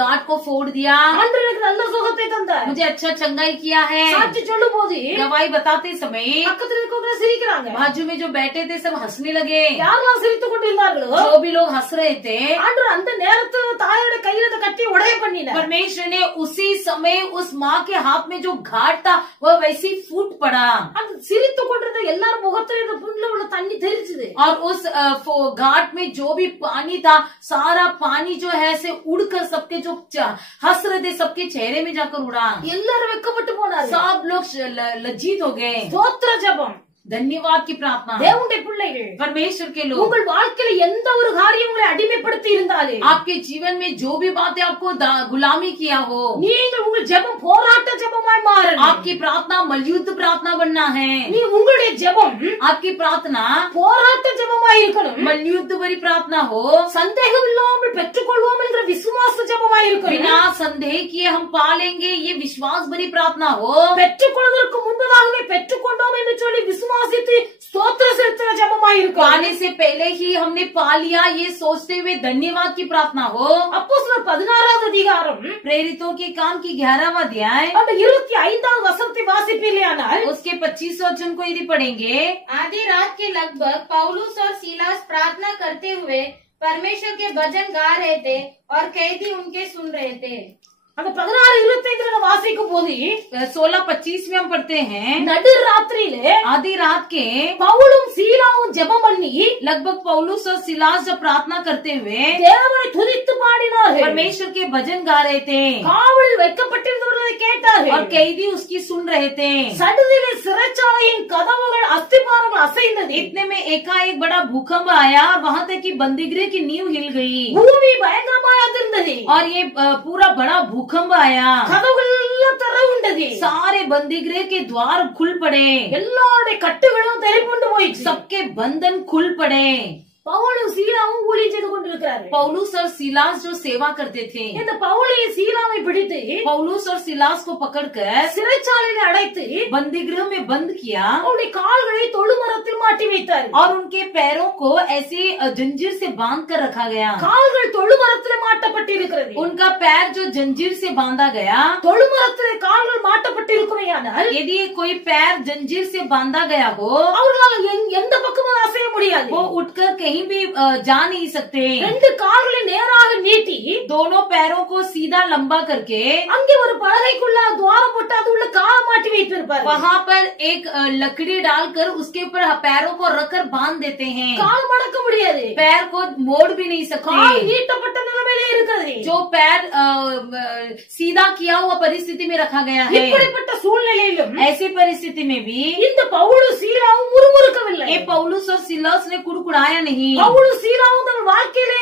गांठ को फोड़ दिया। ஆண்டவர் எனக்கு நல்ல சுகத்தை தந்தார். मुझे अच्छा चंगाई किया है। சாட்சி சொல்லும் போது गवाही बताते समय பக்கத்துல இருக்கவங்க சிரிக்கிறாங்க. बाजू में जो बैठे थे सब हंसने लगे। யாரெல்லாம் சிரித்துக் கொண்டிருந்தார்களோ जो भी लोग हंस रहे थे, ஆண்டவர் அந்த நேரத்துல தாயோட கையில அந்த கட்டியை உடைய பண்ணினார். परमेश्वर ने उसी समय उस माँ के हाथ में जो घाट था वह वैसी फूट पड़ा அந்த சிரித்துக் கொண்டிருந்த எல்லாரும் முகத்துல இந்த புண்ணுல உள்ள தண்ணி தெரிச்சுது. और उस घाट में जो भी पानी था सारा पानी जो है से उड़कर सबके जो हंस रहे थे सबके चेहरे में जाकर उड़ा। எல்லாரும் வெக்கப்பட்டு போனாரு. सब लोग लज्जित हो गए। ஸ்தோத்திர ஜெபம். धन्यवाद की प्रार्थना। தேவனுடைய பிள்ளைகள் परमेश्वर के लोग, உங்கள் வாழ்க்கையில எந்த ஒரு காரியம் உங்களை அடிமைப்படுத்தி இருந்தாலே आपके जीवन में जो भी बातें आपको गुलामी किया हो, நீங்கள் உங்கள் ஜெபம் போராட்ட ஜெபமாய் மாறணும். आपकी प्रार्थना मलयुद्ध प्रार्थना बनना है। நீ உங்களுடைய ஜெபம் आपकी प्रार्थना போராட்ட ஜெபமாய் இருக்கணும். मलयुद्ध भरी प्रार्थना हो, சந்தேகம் இல்லாமல் பெற்றுக்கொள்வோம் என்ற விசுவாச ஜெபமாய் இருக்கணும். बिना संदेह किए हम पालेंगे ये विश्वास भरी प्रार्थना हो। பெற்றுக்கொள்வதற்கு முன்பதாகவே பெற்றுக்கொண்டோம் என்று சொல்லி விசுவாசித்து ஸ்தோத்திர செலுத்துற ஜெபமாய் இருக்கணும். पाने से पहले ही हमने पा लिया ये सोचते हुए धन्यवाद की प्रार्थना हो। அப்போஸ்தலர் 16வது அதிகாரம் प्रेरितों के काम की 11वां अध्याय அந்த 25வது வசனத்தை வாசிப்பீர்களானால் उसके 25 वचन को यदि पढ़ेंगे, आधी रात के लगभग पौलुस और सीलास प्रार्थना करते हुए परमेश्वर के भजन गा रहे थे और कैदी उनके सुन रहे थे। அந்த 16:25 வாசிக்கும் போது 16:25 में हम पढ़ते हैं, நடு ராத்திரியிலே आधी रात के பவுலும் சீலாவும் ஜெபம் பண்ணி लगभग पौलुस और सिलास जब प्रार्थना करते हुए தேவனை துதித்து பாடினார்கள். परमेश्वर के भजन गा रहे थे காவலில் வைக்கப்பட்டிருந்தவர்களை और கேட்டார்கள். कैदी उसकी सुन रहे थे। சடுதிலே சிறைச்சாலையின் கதவுகள் அஸ்திபாரங்கள் அசைந்தது. इतने में एकाएक बड़ा भूकंप आया, वहां तक कि बंदीगृह की नींव हिल गई பூமி பயங்கரமாய் அதிர்ந்தது. और ये पूरा बड़ा भूकंप आया। கதவுகள் எல்லாம் திறவுண்டது. सारे बंदीगृह के द्वार खुल पड़े, எல்லாருடைய கட்டுகளும் தெரிப்புண்டு போயிடுச்சு. सबके बंधन खुल पड़े। பவுலும் சீலாவும் ஊழியம் செய்து கொண்டிருக்கிறார்கள். पौलुस और सिलास जो सेवा करते थे, இந்த பவுலையும் சீலாவை பிடித்து पौलुस और सिलास को पकड़कर சிறைச்சாலையில் அடைத்து बंदीगृह में बंद किया அவருடைய கால்களை தொழுமரத்தில் மாட்டி வைத்தார். और उनके पैरों को ऐसे जंजीर से बांध कर रखा गया। கால்கள் தொழுமரத்தில் மாட்டப்பட்டிருக்கிறது. उनका पैर जो जंजीर से बांधा गया, தொழுமரத்தில் கால்கள் மாட்டப்பட்டிருக்குமையானால் यदि कोई पैर जंजीर से बांधा गया हो அவர்களால் எந்த பக்கமும் அசைய முடியாது. वो उठकर कहीं भी जा नहीं सकते। ரெண்டு கால்களை நேராக நீட்டி दोनों पैरों को सीधा लंबा करके அங்கே ஒரு பலகைக்குள்ள துவாரம் போட்டு அது உள்ள காலை மாட்டி வைத்திருப்பார். वहाँ पर एक लकड़ी डालकर उसके ऊपर पैरों को रखकर बांध देते हैं। கால் மடக்க முடியாது. पैर को मोड़ भी नहीं கால் सकते। நீட்டப்பட்ட நிலைமையிலே இருக்கிறது. जो पैर सीधा किया हुआ परिस्थिति में रखा गया है। இப்படிப்பட்ட சூழ்நிலையிலும் ऐसी परिस्थिति में भी இந்த பவுலும் சீலாவும் முறுமுறுக்கவில்லை. ये पौलुस और सिलास ने कुड़कुड़ाया नहीं। பவுலும் சீலாவும் தங்கள் வாழ்க்கையிலே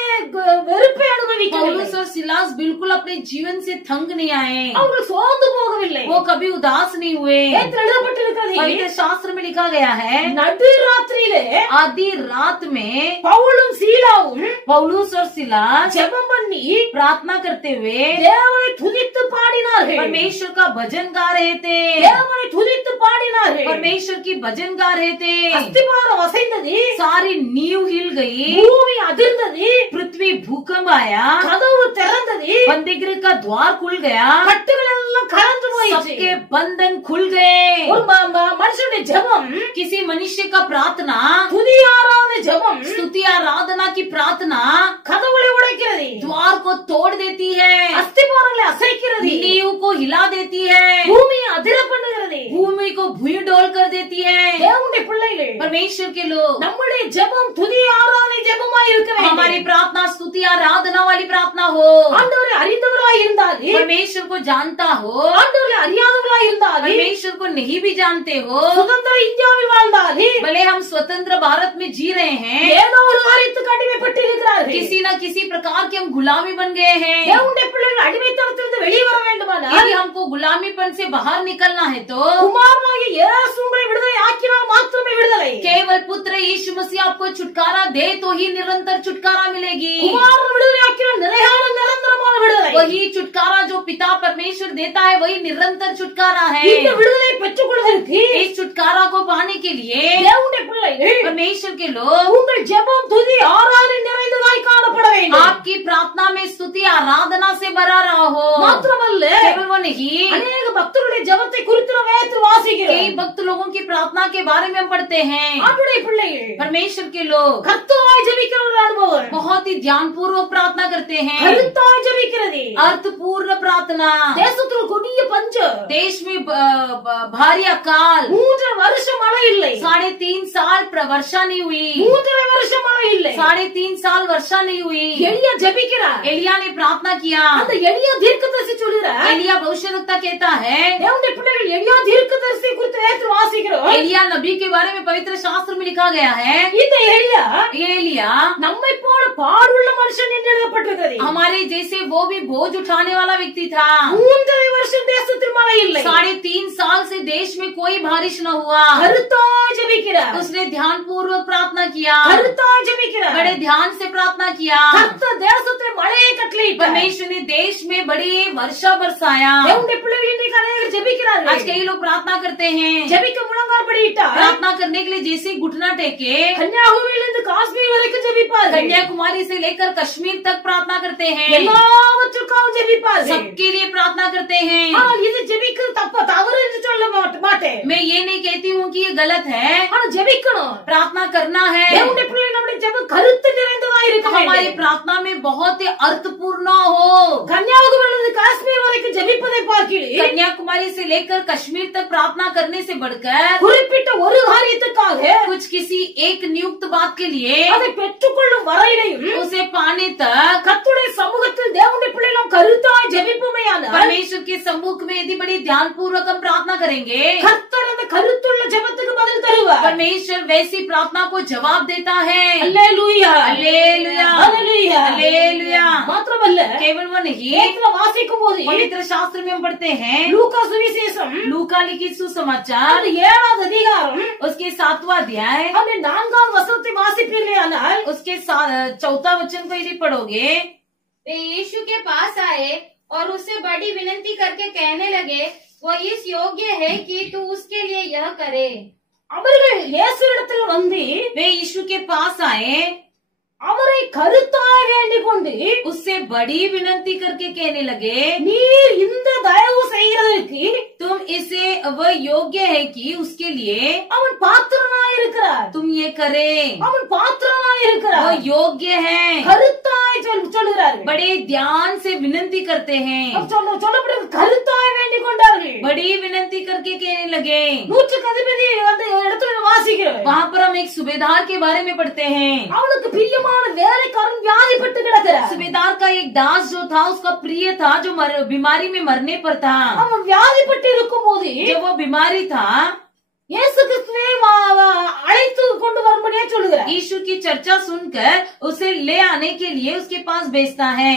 வெறுப்பை அனுபவிக்கவில்லை. पौलुस और सिलास बिल्कुल अपने जीवन से थंग नहीं आए, அவர்கள் சோர்ந்து போகவில்லை. वो कभी उदास नहीं हुए। எழுதப்பட்டிருக்கிறது, पवित्र शास्त्र में लिखा गया है, நடுராத்திரியிலே आधी रात में பவுலும் சீலாவும் पौलुस और सिलास ஜெபம் பண்ணி प्रार्थना करते हुए தேவனை துதித்து பாடினார்கள். परमेश्वर का भजन गा रहे थे, தேவனை துதித்து பாடினார்கள். परमेश्वर की भजन गा रहे थे। அஸ்திபாரம் அசைந்தது, सारी नींव हिल गई, பூமி அதிர்ந்தது, पृथ्वी भूकंप आया, கதவு திறந்தது, बंदीगृह का द्वार खुल गया, கட்டுகள் எல்லாம் கலந்து போயிடுச்சு. सबके बंधन खुल गए। ஒரு மனுஷனுடைய ஜெபம், किसी मनुष्य का प्रार्थना, துதி ஆராதனை ஜெபம் स्तुति आराधना की प्रार्थना கதவுகளை உடைக்கிறது, द्वार को तोड़ देती है, அஸ்திபாரங்களை அசைக்கிறது, नींव को हिला देती है, பூமியை அதிர பண்ணுகிறது. भूमि को भूमि डोल कर देती है। தேவனுடைய பிள்ளைகள், परमेश्वर के लोग, நம்முடைய ஜெபம் துதி ஆராதனை ஜெபமாய் இருக்க हमारी வேண்டும். प्रार्थना स्तुति आराधना वाली प्रार्थना हो, ஆண்டவரை அறிந்தவராய் இருந்தாலே, परमेश्वर को जानता हो, ஆண்டவரை அறியாதவராய் இருந்தாலே, परमेश्वर को नहीं भी जानते हो, சுதந்திர இந்தியாவில் வாழ்ந்தாலே, भले हम स्वतंत्र भारत में जी रहे हैं, ஏதோ ஒரு காரியத்துக்கு அடிமைப்பட்டு இருக்கிறார்கள். किसी न किसी प्रकार के हम गुलामी बन गए हैं। தேவனுடைய பிள்ளைகள் அடிமைத்தனத்திலிருந்து வெளியே வர வேண்டுமானால், यदि हमको गुलामीपन से बाहर निकलना है तो குமாரனாகிய இயேசு உங்களை விடுதலை ஆக்கினால் மாத்திரமே விடுதலை. केवल पुत्र यीशु मसीह आपको छुटकारा दे तो ही निरंतर छुटकारा मिलेगी। குமாரன் விடுதலை ஆக்கினால் நிலையான நிரந்தரமான விடுதலை. वही छुटकारा जो पिता परमेश्वर देता है वही निरंतर छुटकारा है। இந்த விடுதலை பெற்றுக் கொள்வதற்கு इस छुटकारा को पाने के लिए தேவனுடைய பிள்ளைகள் परमेश्वर के लोग உங்கள் ஜெபம் துதி ஆராதனை நிறைந்ததாய் காணப்பட வேண்டும். आपकी प्रार्थना में स्तुति आराधना से भरा रहा हो। மாத்திரமல்ல, केवल वो नहीं, அநேக பக்தருடைய ஜெபத்தை குறித்து நாம் வேதத்தில் வாசிக்கிறோம். कई भक्त लोगों की प्रार्थना के बारे में हम पढ़ते हैं। ஆண்டவருடைய பிள்ளைகள் परमेश्वर के लोग கர்த்தராய் ஜெபிக்கிற ஒரு அனுபவம், बहुत ही ध्यान पूर्वक प्रार्थना करते हैं, கருத்தாய் ஜெபிக்கிறது. अर्थपूर्ण प्रार्थना। தேசத்தில் கொடிய பஞ்சம், देश में भारी अकाल, 3 வருஷம் மழை இல்லை, 3.5 साल वर्षा नहीं हुई, 3 வருஷம் மழை இல்லை. 3.5 साल वर्षा नहीं हुई। எலியா ஜெபிக்கிறார். एलिया ने प्रार्थना किया। அந்த எலியா தீர்க்கதரிசி சொல்கிறார், एलिया भविष्यवक्ता कहता है, தேவனுடைய பிள்ளைகள் எலியா தீர்க்கதரிசி குறித்து வேதத்தில் வாசிக்கிறோம். एलिया नबी के बारे में पवित्र शास्त्र में लिखा गया है, இந்த எலியா ये एलिया நம்மை போல பாடுள்ள மனுஷன் என்று எழுதப்பட்டிருக்கிறது. हमारे जैसे वो भी बोझ उठाने वाला व्यक्ति था। 3 வருஷம் தேசத்தில் மழை இல்லை. 3.5 साल से देश में कोई बारिश न हुआ। கருத்தாய் ஜெபிக்கிறார். उसने ध्यान पूर्वक प्रार्थना किया, கருத்தாய் ஜெபிக்கிறார். बड़े ध्यान से प्रार्थना किया। கர்த்தர் தேசத்தில் மழையை கட்டளையிட்டார். परमेश्वर ने देश में बड़ी वर्षा बरसाया। தேவனுடைய பிள்ளைகள் இன்னைக்கு அநேகர் ஜெபிக்கிறார்கள். आज कई लोग प्रार्थना करते हैं, ஜெபிக்க முழங்கால் படியிட்டார். प्रार्थना करने के लिए जैसे घुटना टेके கன்னியாகுமரியிலிருந்து காஷ்மீர் வரைக்கும் ஜெபிப்பார்கள். कन्याकुमारी से लेकर कश्मीर तक प्रार्थना करते हैं, எல்லாவற்றுக்காகவும் ஜெபிப்பார்கள். सबके लिए प्रार्थना करते हैं। ஆனால் இது ஜெபிக்கிறது தவறு என்று சொல்ல மாட்டேன். मैं ये नहीं कहती हूँ कि ये गलत है, ஆனா ஜெபிக்கணும். प्रार्थना करना है। தேவனுடைய பிள்ளைகள் நம்முடைய ஜெபம் கருத்து நிறைந்ததா இருக்க हमारी வேண்டும். प्रार्थना में बहुत ही अर्थपूर्ण हो। கன்னியாகுமரியிலிருந்து காஷ்மீர் வரைக்கும் ஜெபிப்பதை பார்க்கிறேன். कन्याकुमारी से लेकर कश्मीर तक प्रार्थना करने से बढ़कर குறிப்பிட்ட ஒரு காரியத்துக்காக कुछ किसी एक नियुक्त बात के लिए அதை பெற்றுக்கொள்ளும் வரையிலையும் उसे पाने तक கர்த்தருடைய சமூகத்தில் தேவனுடைய பிள்ளைகள் கருத்தாய் ஜெபிப்போமேயானால் परमेश्वर के सम्मुख में यदि बड़ी ध्यान पूर्वक हम प्रार्थना करेंगे, கர்த்தர் அந்த கருத்துள்ள ஜெபத்துக்கு பதில் தருவார். परमेश्वर वैसी प्रार्थना को जवाब देता है। அல்லேலூயா, அல்லேலூயா, அல்லேலூயா, அல்லேலूया। மாத்திரமல்ல, केवल वो नहीं, வேதத்துல வாசிக்கும் போது पवित्र शास्त्र में हम पढ़ते हैं, லூக்கா சுவிசேஷம் लूका लिखित सुसमाचार அந்த 7வது அதிகாரம் उसके 7वां अध्याय அந்த 4வது வசனத்தை வாசிப்பீர்களேயானால் उसके 4वां वचन को यदि पढ़ोगे, वे यीशु के पास आए और उससे बड़ी विनती करके कहने लगे, वो इस योग्य है कि तू उसके लिए यह करे। அவர்கள் இயேசுவிடத்தில் வந்து वे यीशु के पास आए, அவரை கருத்தாய் வேண்டிக் கொண்டு उससे बड़ी विनती करके कहने लगे, நீர் இந்த தயவு செய்கிறதற்கு तुम इसे वह योग्य है कि उसके लिए அவன் பாத்திரனாய் இருக்கிறார். तुम ये करे, அவன் பாத்திரனாய் वो இருக்கிறார். योग्य है। கருத்தாய் சொல்லுகிறார்கள். बड़े ध्यान से विनती करते हैं, சொல்லப்படுகிறது கருத்தாய் வேண்டிக் கொண்டார்கள். बड़ी विनती करके कहने लगे। 100க்கு அதிபதி அந்த இடத்துல வாசிக்கிறோம். वहाँ पर हम एक सूबेदार के बारे में पढ़ते हैं। அவனுக்கு பிரியமான வேலைக்காரன் வியாதிப்பட்டு கிடக்கிறார். सूबेदार का एक दास जो था, उसका प्रिय था, जो बीमारी में मरने पर था। அவன் வியாதிப்பட்டு இருக்கும் போது जब वो बीमारी था, இயேசு கிறிஸ்துவை அழைத்து கொண்டு வரும்படியா சொல்லுகிறார். यीशु की चर्चा सुनकर उसे ले आने के लिए उसके पास भेजता है।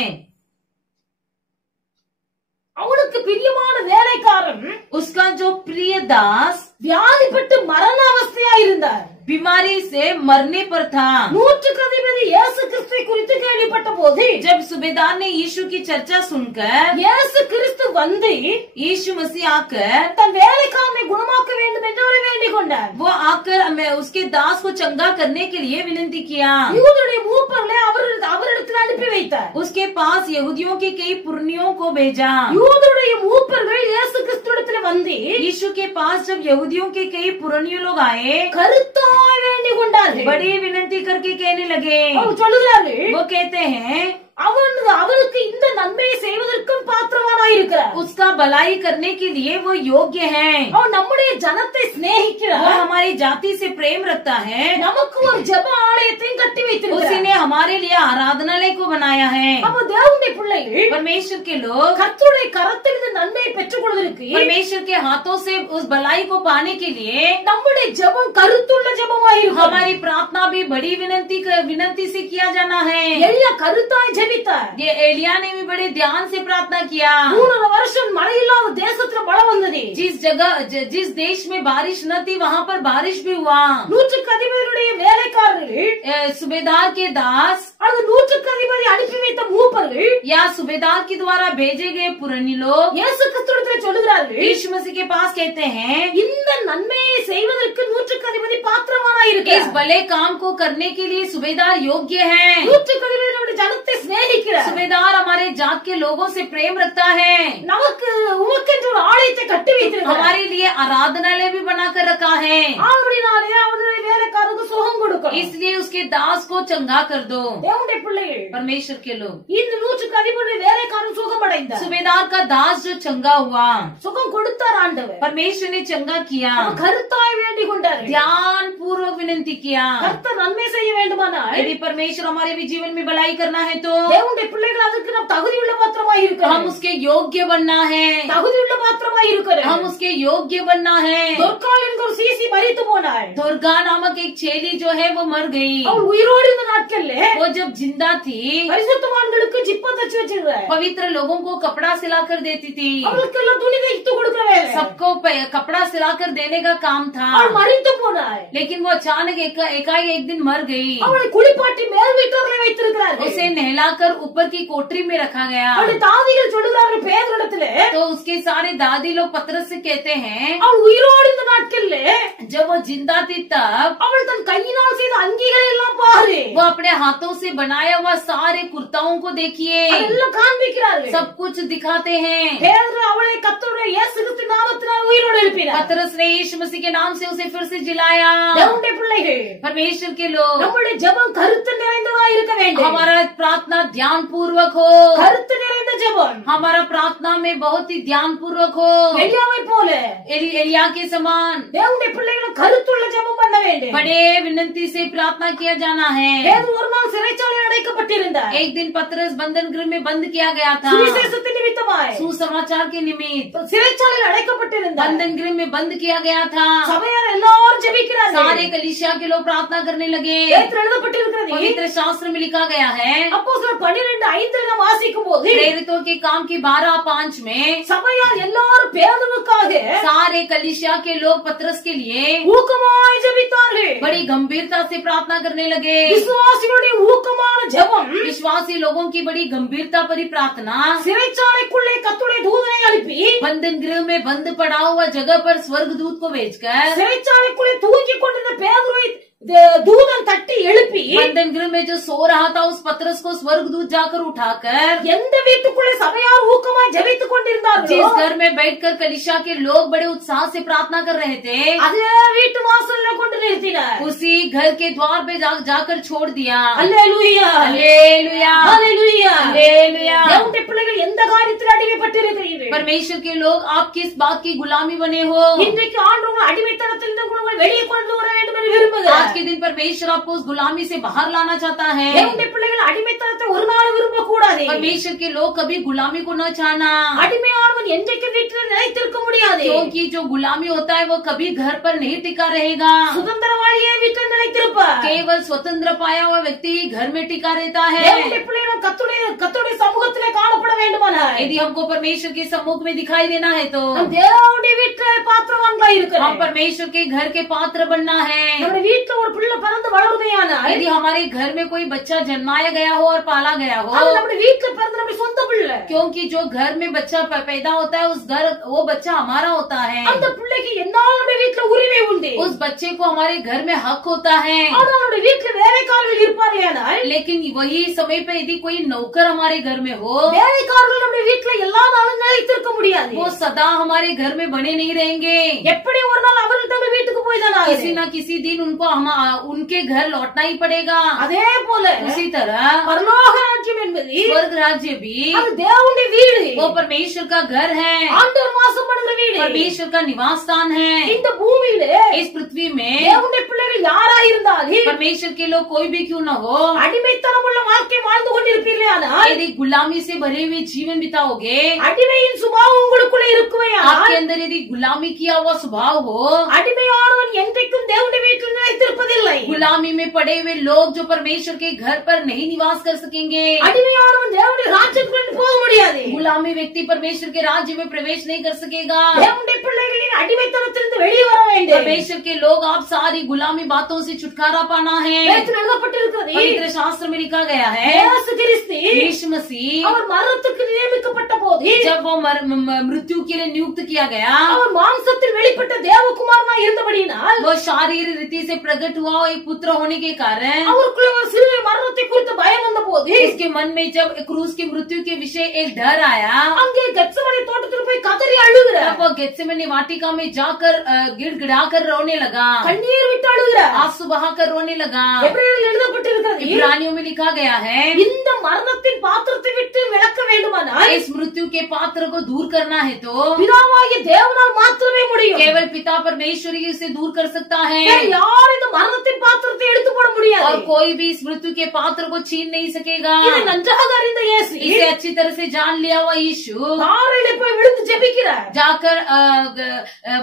அவனுக்கு பிரியமான வேலைக்காரன் उसका जो प्रिय दास வியாதிப்பட்டு மரண அவஸ்தையா இருந்தார். बीमारी से मरने पर था। நூற்றுக்கு அதிபதி இயேசு கிறிஸ்துவை குறித்து கேள்விப்பட்ட போது जब सूबेदार ने यीशु की चर्चा सुनकर இயேசு கிறிஸ்து வந்து यीशु मसीह आकर தன் வேலைக்காரனை குணமாக்க வேண்டும் என்று அவரை வேண்டிக் கொண்டார். वो आकर उसके दास को चंगा करने के लिए विनती किया। யூதருடைய மூப்பர்களை அவரிடத்தில் அனுப்பி வைத்தார். उसके पास यहूदियों के कई पुरनियों को भेजा। யூதருடைய மூப்பர்கள் இயேசு கிறிஸ்துவிடத்தில் வந்து यीशु के पास जब यहूदियों के कई पुरनियों लोग आए, கருத்தாய் வேண்டிக் கொண்டார்கள். बड़ी विनती करके कहने लगे। அவர் சொல்லுகிறார்கள், वो कहते हैं அவனுக்கு இந்த நன்மையை செய்வதற்கும் பாத்திரமானாய் இருக்கிறார். उसका भलाई करने के लिए वो योग्य है। அவன் நம்முடைய ஜனத்தை वो சிநேகிக்கிறார். हमारी जाति से प्रेम रखता है। நமக்கு ஒரு ஜெப ஆலயத்தையும் கட்டி उसी வைத்திருக்கிறார். ने हमारे लिए आराधनालय को बनाया है। அப்ப தேவனுடைய பிள்ளைகள் परमेश्वर के लोग கர்த்தருடைய கரத்தில் இந்த நன்மையை பெற்றுக் கொள்வதற்கு परमेश्वर के हाथों से उस भलाई को पाने के लिए நம்முடைய ஜெபம் கருத்துள்ள ஜெபமாய் இருக்கும். हमारी प्रार्थना भी बड़ी विनती से किया जाना है। எலியா கருத்தாய் ஜெபித்தார். ये एलिया ने भी बड़े ध्यान से प्रार्थना किया। 3 வருஷம் மழை இல்லாத தேசத்துல மழை வந்தது. जिस देश में बारिश न थी वहाँ पर बारिश भी हुआ। நூற்றுக்கு அதிபதியுடைய வேலைக்காரர்கள் सूबेदार के दास அல்லது நூற்றுக்கு அதிபதி அனுப்பி வைத்த மூப்பர்கள் या सूबेदार के द्वारा भेजे गए पुरानी लोग இயேசு கிறிஸ்துவிடத்தில் சொல்லுகிறார்கள், यीशु मसीह के पास कहते हैं இந்த நன்மையை செய்வதற்கு நூற்றுக்கு அதிபதி பாத்திரமானாய் इस இருக்கிறார். भले काम को करने के लिए सूबेदार योग्य है। நூற்றுக்கு அதிபதி நம்முடைய ஜனத்தை சிநேகிக்கிறார். सूबेदार हमारे जात के लोगों से प्रेम रखता है। நமக்கு உமக்கென்று ஒரு ஆலயத்தை கட்டி வைத்திருக்கிறார். हमारे लिए आराधनालय भी बनाकर रखा है। ஆனபடினாலே அவனுடைய வேலைக்காரருக்கு சுகம் கொடுக்கணும். इसलिए उसके दास को चंगा कर दो। தேவனுடைய பிள்ளைகள் परमेश्वर के लोग இந்த நூற்றுக்கு அதிபதி வேலைக்காரன் சுகம் அடைந்தார். सूबेदार का दास जो चंगा हुआ, சுகம் கொடுத்தார் ஆண்டவர். परमेश्वर ने चंगा किया। அவன் கருத்தாய் வேண்டிக் கொண்டார். ध्यान पूर्वक विनती किया। கர்த்தர் நன்மை செய்ய வேண்டுமானால் यदि परमेश्वर हमारे भी जीवन में भलाई करना है तो தேவனுடைய பிள்ளைகள் அதற்கு நாம் தகுதியுள்ள பாத்திரமாய் हम இருக்கிறோம். उसके योग्य बनना है। தகுதியுள்ள பாத்திரமாய் இருக்கிறோம். हम उसके योग्य बनना है। தொற்கால் என்கிற ஒரு சீசி மரித்து போனாள். दुर्गा नामक एक चेली जो है वो मर गई। அவள் உயிரோடு இருந்த நாட்கள்ல वो जब जिंदा थी பரிசுத்தவான்களுக்கு ஜிப்பா தச்சு வச்சிருந்தார். पवित्र लोगों को कपड़ा सिलाकर देती थी। அவளுக்கு எல்லாம் துணி தைத்து கொடுக்கிற வேலை. सबको कपड़ा सिलाकर देने का काम था। அவள் மரித்து போனாள். लेकिन वो अचानक एकाएक एक दिन मर गई। அவளை குளிப்பாட்டி மேல் வீட்டர்களை வைத்திருக்கிறார்கள். उसे नहलाकर ऊपर की कोठरी में रखा गया। அவளுடைய தாதிகள் சொல்லுகிறார்கள் பேதரிடத்துல, तो उसके सारे दादी लोग पतरस से कहते हैं அவள் உயிரோடு இருந்த நாட்கள்ல जब वो जिंदा थी तब அவள் தன் கையினால் செய்த அங்கிகளை எல்லாம் பாரு. वो अपने हाथों से बनाया हुआ सारे कुर्ताओं को देखिए, அதெல்லாம் காண்பிக்கிறார்கள். सब कुछ दिखाते हैं। பேதர் அவளை கர்த்தருடைய இயேசு கிறிஸ்து நாமத்தினால் உயிரோடு எழுப்பினார். पतरस ने यीशु मसीह के नाम से उसे फिर से जिलाया। தேவனுடைய பிள்ளைகள் परमेश्वर के लोग நம்முடைய ஜெபம் கருத்து நிறைந்ததா இருக்க வேண்டும். हमारा प्रार्थना ध्यान पूर्वक हो। கருத்து நிறைந்த ஜெபம் हमारा प्रार्थना में बहुत ही ध्यान पूर्वक हो। எலியாவை போல एलिया के समान தேவனுடைய பிள்ளைகளும் கருத்துள்ள ஜெபம் பண்ண வேண்டும். बड़े विनती से प्रार्थना किया जाना है। பேதுரு ஒரு நாள் சிறைச்சாலையில் அடைக்கப்பட்டிருந்தார். एक दिन पतरस बंधन गृह में बंद किया गया था। சுவிசேஷத்தின் நிமித்தமாய் सुसमाचार के निमित्त சிறைச்சாலையில் அடைக்கப்பட்டிருந்தார். बंधन गृह में बंद किया गया था। சபையார் எல்லாரும் ஜெபிக்கிறார்கள். सारे कलीसिया के लोग प्रार्थना करने लगे। வேதத்தில் எழுதப்பட்டிருக்கிறது. पवित्र शास्त्र में लिखा गया है, அப்போஸ்தலர் 12:5 நாம் வாசிக்கும் போது प्रेरितों के काम की 12:5 में சபையார் எல்லாரும் பேதுருவுக்காக सारे कलीसिया के लोग पतरस के लिए ஊக்கமாய் ஜெபித்தார்கள். बड़ी गंभीरता से प्रार्थना करने लगे। விசுவாசிகளுடைய ஊக்கமான ஜெபம் विश्वासी लोगों की बड़ी गंभीरता भरी प्रार्थना சிறைச்சாலைக்குள்ளே கர்த்தருடைய தூதனை அனுப்பி बंधन गृह में बंद पड़ा हुआ जगह पर स्वर्गदूत को भेजकर சிறைச்சாலைக்குள்ளே தூங்கிக் கொண்டிருந்த பேதுருவை தூதன் தட்டி எழுப்பி बंधन गृह में जो सो रहा था उस पतरस को स्वर्गदूत जाकर उठाकर எந்த வீட்டுக்குள்ளே சபையார் ஊக்கமாய் ஜெபித்துக் கொண்டிருந்தார்களோ जिस घर में बैठकर कलीसिया के लोग बड़े उत्साह से प्रार्थना कर रहे थे, அதே வீட்டு வாசல்ல கொண்டு நிறுத்தினார். उसी घर के द्वार पे जाकर छोड़ दिया। அல்லேலூயா हालेलुया அல்லேலூயா. हालेलुया। தேவனுடைய பிள்ளைகள் எந்த காரியத்தில் அடிமைப்பட்டிருக்கிறீர்கள்? परमेश्वर के लोग आप किस बात की गुलामी बने हो? இன்றைக்கு ஆண்டவர் அடிமைத்தனத்தில் இருந்து உங்களை வெளியே கொண்டு வர வேண்டும் என்று விரும்புகிறார். आज के दिन परमेश्वर आपको उस गुलामी से बाहर लाना चाहता है। தேவனுடைய பிள்ளைகள் அடிமைத்தனத்தை ஒரு நாள் விரும்ப கூடாது. परमेश्वर के लोग कभी गुलामी को न चाहना, அடிமையானவன் என்றைக்கு வீட்டில் நிலைத்திருக்க முடியாது. क्योंकि जो गुलामी होता है वो कभी घर पर नहीं टिका रहेगा। சுதந்திரவாளியே வீட்டில் நிலைத்திருப்பார். केवल स्वतंत्र पाया हुआ व्यक्ति घर में टिका रहता है। தேவனுடைய பிள்ளைகளும் கர்த்தருடைய சமூகத்திலே காணப்பட வேண்டுமானால் यदि हमको परमेश्वर के सम्मुख में दिखाई देना है तो நம் தேவனுடைய வீட்டுல பாத்திரவான்களா हम இருக்கிறோம். परमेश्वर के घर के पात्र बनना है। நம்முடைய வீட்டுல ஒரு பிள்ளை பிறந்து வளருமையானால் यदि हमारे घर में कोई बच्चा जन्माया गया हो और पाला गया அது हो, நம்முடைய வீட்டுல பிறந்த நம்முடைய சொந்த பிள்ளை. क्योंकि जो घर में बच्चा पैदा होता है वो बच्चा हमारा होता है। அந்த பிள்ளைக்கு என்னாலும் நம்முடைய வீட்டுல உரிமை உண்டு. उस बच्चे को हमारे घर में हक होता है। ஆனா நம்முடைய வீட்டுல வேலைக்காரர்கள் இருப்பார்கள். लेकिन वही समय पे यदि कोई नौकर हमारे घर में हो, வேலைக்காரர்கள் நம்முடைய வீட்டுல எல்லா நாளும் நிலைத்திருக்க முடியாது. वो सदा हमारे घर में बने नहीं रहेंगे। எப்படி ஒரு நாள் அவர்கள் தங்கள் வீட்டுக்கு போய் தானே किसी न किसी दिन उनको उनके घर लौटना ही पड़ेगा। அதே போல उसी तरह பரலோக ராஜ்யம் என்பது स्वर्ग राज्य भी அது தேவனுடைய வீடு. वो परमेश्वर का घर है, ஆண்டவர் வாசம் பண்ணுகிற வீடு. परमेश्वर का निवास स्थान है। இந்த பூமியில इस पृथ्वी में தேவனுடைய பிள்ளைகள் யாரா இருந்தாலும் परमेश्वर के लोग कोई भी क्यों न हो, அடிமைத்தனம் உள்ள வாழ்க்கை வாழ்ந்து கொண்டிருப்பீர்களே ஆனால் यदि गुलामी से भरे हुए जीवन बिताओगे, அடிமையின் சுபாவம் உங்களுக்குள்ள இருக்குமே आपके अंदर यदि गुलामी किया हुआ स्वभाव हो, அடிமையானவன் என்றைக்கும் தேவனுடைய வீட்டில் நிலைத்திருப்பதில்லை. गुलामी में पड़े हुए लोग जो परमेश्वर के घर पर नहीं निवास कर सकेंगे, அடிமையானவன் தேவனுடைய ராஜ்யத்துக்குள் போக முடியாது. गुलामी व्यक्ति परमेश्वर के राज्य में प्रवेश नहीं कर सकेगा। தேவனுடைய பிள்ளைகளின் அடிமைத்தனத்திலிருந்து வெளியே வர வேண்டும். परमेश्वर के लोग आप सारी गुलामी बातों से छुटकारा पाना है। வேதத்தில் எழுதப்பட்டிருக்கிறது पवित्र शास्त्र में लिखा गया है, இயேசு கிறிஸ்து यीशु मसीह அவர் மரணத்துக்கு நியமிக்கப்பட்ட போது जब वो मृत्यु के लिए नियुक्त किया गया, அவர் மாம்சத்தில் வெளிப்பட்ட தேவகுமாரனா இருந்தபடியினால் वो शारीरिक रीति से प्रकट हुआ एक पुत्र होने के कारण அவருக்குள்ள ஒரு சிலுவை மரணத்தை குறித்த பயம் வந்த போது उसके मन में जब क्रूस की मृत्यु के विषय एक डर आया, அங்கே கெத்செமனே தோட்டத்தில் போய் கதறி அழுகிறார். तब वो गेत्सेमनी वाटिका में जाकर गिड़गिड़ाकर रोने लगा, கண்ணீர் விட்டு அழுகிறார். आंसू बहाकर रोने लगा। எபிரேயரில் எழுதப்பட்டிருக்கிறது इब्रानियों में लिखा गया है, இந்த மரணத்தின் பாத்திரத்தை விட்டு விலக்க வேண்டுமானால் इस मृत्यु के पात्र को दूर करना है तो பிதாவாகிய தேவனால் மாத்திரமே முடியும். केवल पिता परमेश्वर ही उसे दूर कर सकता है, வேறு யாரும் இந்த மரணத்தின் பாத்திரத்தை எடுத்து போட முடியாது. और कोई भी इस मृत्यु के पात्र को छीन नहीं सकेगा। இதை நன்றாக அறிந்த இயேசு इसे अच्छी तरह से जान लिया हुआ यीशु பாறையிலே போய் விழுந்து ஜெபிக்கிறார். जाकर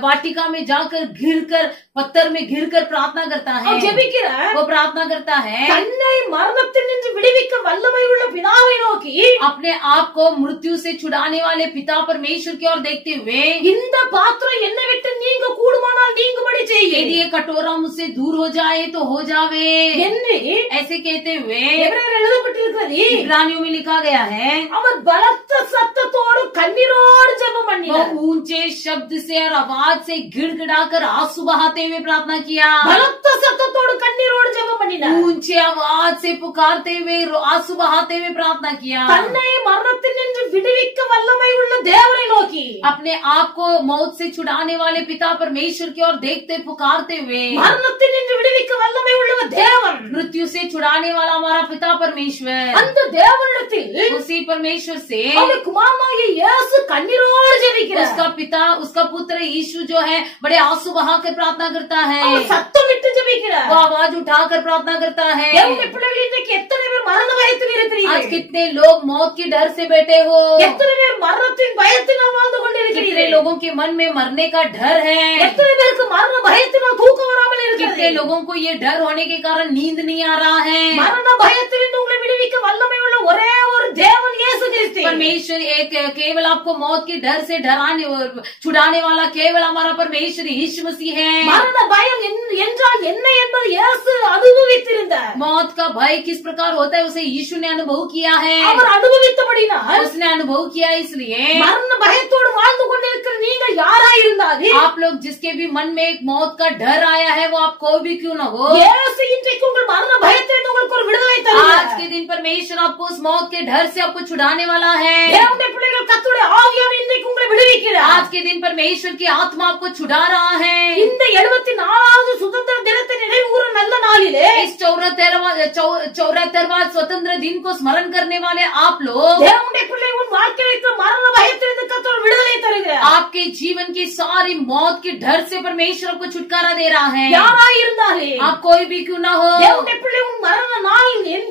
वाटिका में जाकर घिरकर पत्थर में घिरकर प्रार्थना करता है, அவர் ஜெபிக்கிறார். वो प्रार्थना करता है, தன்னை மரணத்தில் நின்று விடுவிக்க வல்லமை உள்ள பிதாவை நோக்கி अपने आप को मृत्यु से छुड़ाने वाले पिता परमेश्वर की ओर देखते हुए, இந்த பாத்திரம் என்னை விட்டு நீங்க கூடுமானால் நீங்கும்படி செய்ய यदि ये कटोरा मुझसे दूर हो जाए तो हो जावे, என்று ऐसे कहते हुए எபிரேயரில் எழுதப்பட்டிருக்கிறது. इब्रानियों में लिखा गया है, அவர் பலத்த சத்தத்தோடு கண்ணீரோடு ஜெபம் वो பண்ணினார். ऊंचे शब्द से और आवाज से गिड़गिड़ाकर आंसू बहाते हुए प्रार्थना किया, பலத்த சத்தத்தோடு கண்ணீரோடு ஜெபம் பண்ணினார். ऊंचे आवाज से पुकारते हुए आंसू बहाते हुए प्रार्थना किया, தன்னை மரணத்தில் நின்று விடுவிக்க வல்லமை உள்ள தேவனை நோக்கி अपने आप को मौत से छुड़ाने वाले पिता परमेश्वर की ओर देखते पुकारते हुए, மரணத்தில் நின்று விடுவிக்க வல்லமை உள்ள தேவன் मृत्यु से छुड़ाने वाला हमारा पिता परमेश्वर, அந்த தேவனிடத்தில் उसी परमेश्वर से அவருடைய குமாரனாகிய இயேசு கண்ணீரோடு ஜெபிக்கிறார். उसका पिता उसका पुत्र यीशु जो है बड़े आंसू बहाकर प्रार्थना करता है, அவர் சத்தமிட்டு ஜெபிக்கிறார். वो आवाज उठाकर प्रार्थना करता है। தேவனுடைய பிள்ளைகள் இன்றைக்கு எத்தனை பேர் மரண பயத்தில் आज இருக்கிறீர்கள்? कितने लोग मौत के डर से बैठे हो, எத்தனை பேர் மரணத்தின் பயத்தினால் வாழ்ந்து कितने கொண்டிருக்கிறீர்கள்? लोगों के मन में मरने का डर है, எத்தனை பேருக்கு மரண பயத்தினால் தூக்கம் வராமல் कितने இருக்கிறது? लोगों को ये डर होने के कारण नींद नहीं आ रहा है। மரண பயத்திலிருந்து உங்களை விடுவிக்க வல்லமை உள்ள ஒரே ஒரு தேவன் இயேசு கிறிஸ்து. परमेश्वर एक केवल आपको मौत के डर से डराने और छुड़ाने वाला केवल हमारा परमेश्वर यीशु मसीह है। மரண பயம் என்றால் என்ன என்பது இயேசு அனுபவித்திருந்தார். मौत का भय किस प्रकार होता है उसे यीशु ने अनुभव किया है, அவர் अनुभविத்தபடினால் उसने अनुभव किया, इसलिए மரண பயத்தோடு வாழ்ந்து கொண்டிருக்கிற நீங்கள் யாரா இருந்தாலும் आप लोग जिसके भी मन में एक मौत का डर आया है वो आप कोई भी क्यों न हो, இயேசு இன்றைக்கு உங்கள் மரண பயத்திலிருந்து உங்களுக்கு ஒரு விடுதலை आज தருகிறார். के दिन परमेश्वर आपको उस मौत के डर से आपको छुड़ाने वाला है। தேவனுடைய பிள்ளைகள் கர்த்தருடைய ஆவியானவர் இன்றைக்கு உங்களை விடுவிக்கிறார். आज के दिन परमेश्वर की आत्मा आपको छुड़ा रहा है। இந்த 74வது சுதந்திர தினத்தை நினைவுகூர நல்ல நாளிலே इस 74वां स्वतंत्र दिन को स्मरण करने वाले आप लोग, தேவனுடைய பிள்ளை உன் வாழ்க்கையில் இருக்கிற மரண பயத்திலிருந்து கர்த்தர் விடுதலை தருகிறார். आपके जीवन की सारी मौत के डर से परमेश्वर आपको छुटकारा दे रहा है। யாரா இருந்தாலும் आप कोई भी क्यों ना हो, தேவனுடைய பிள்ளை உன் மரண நாள்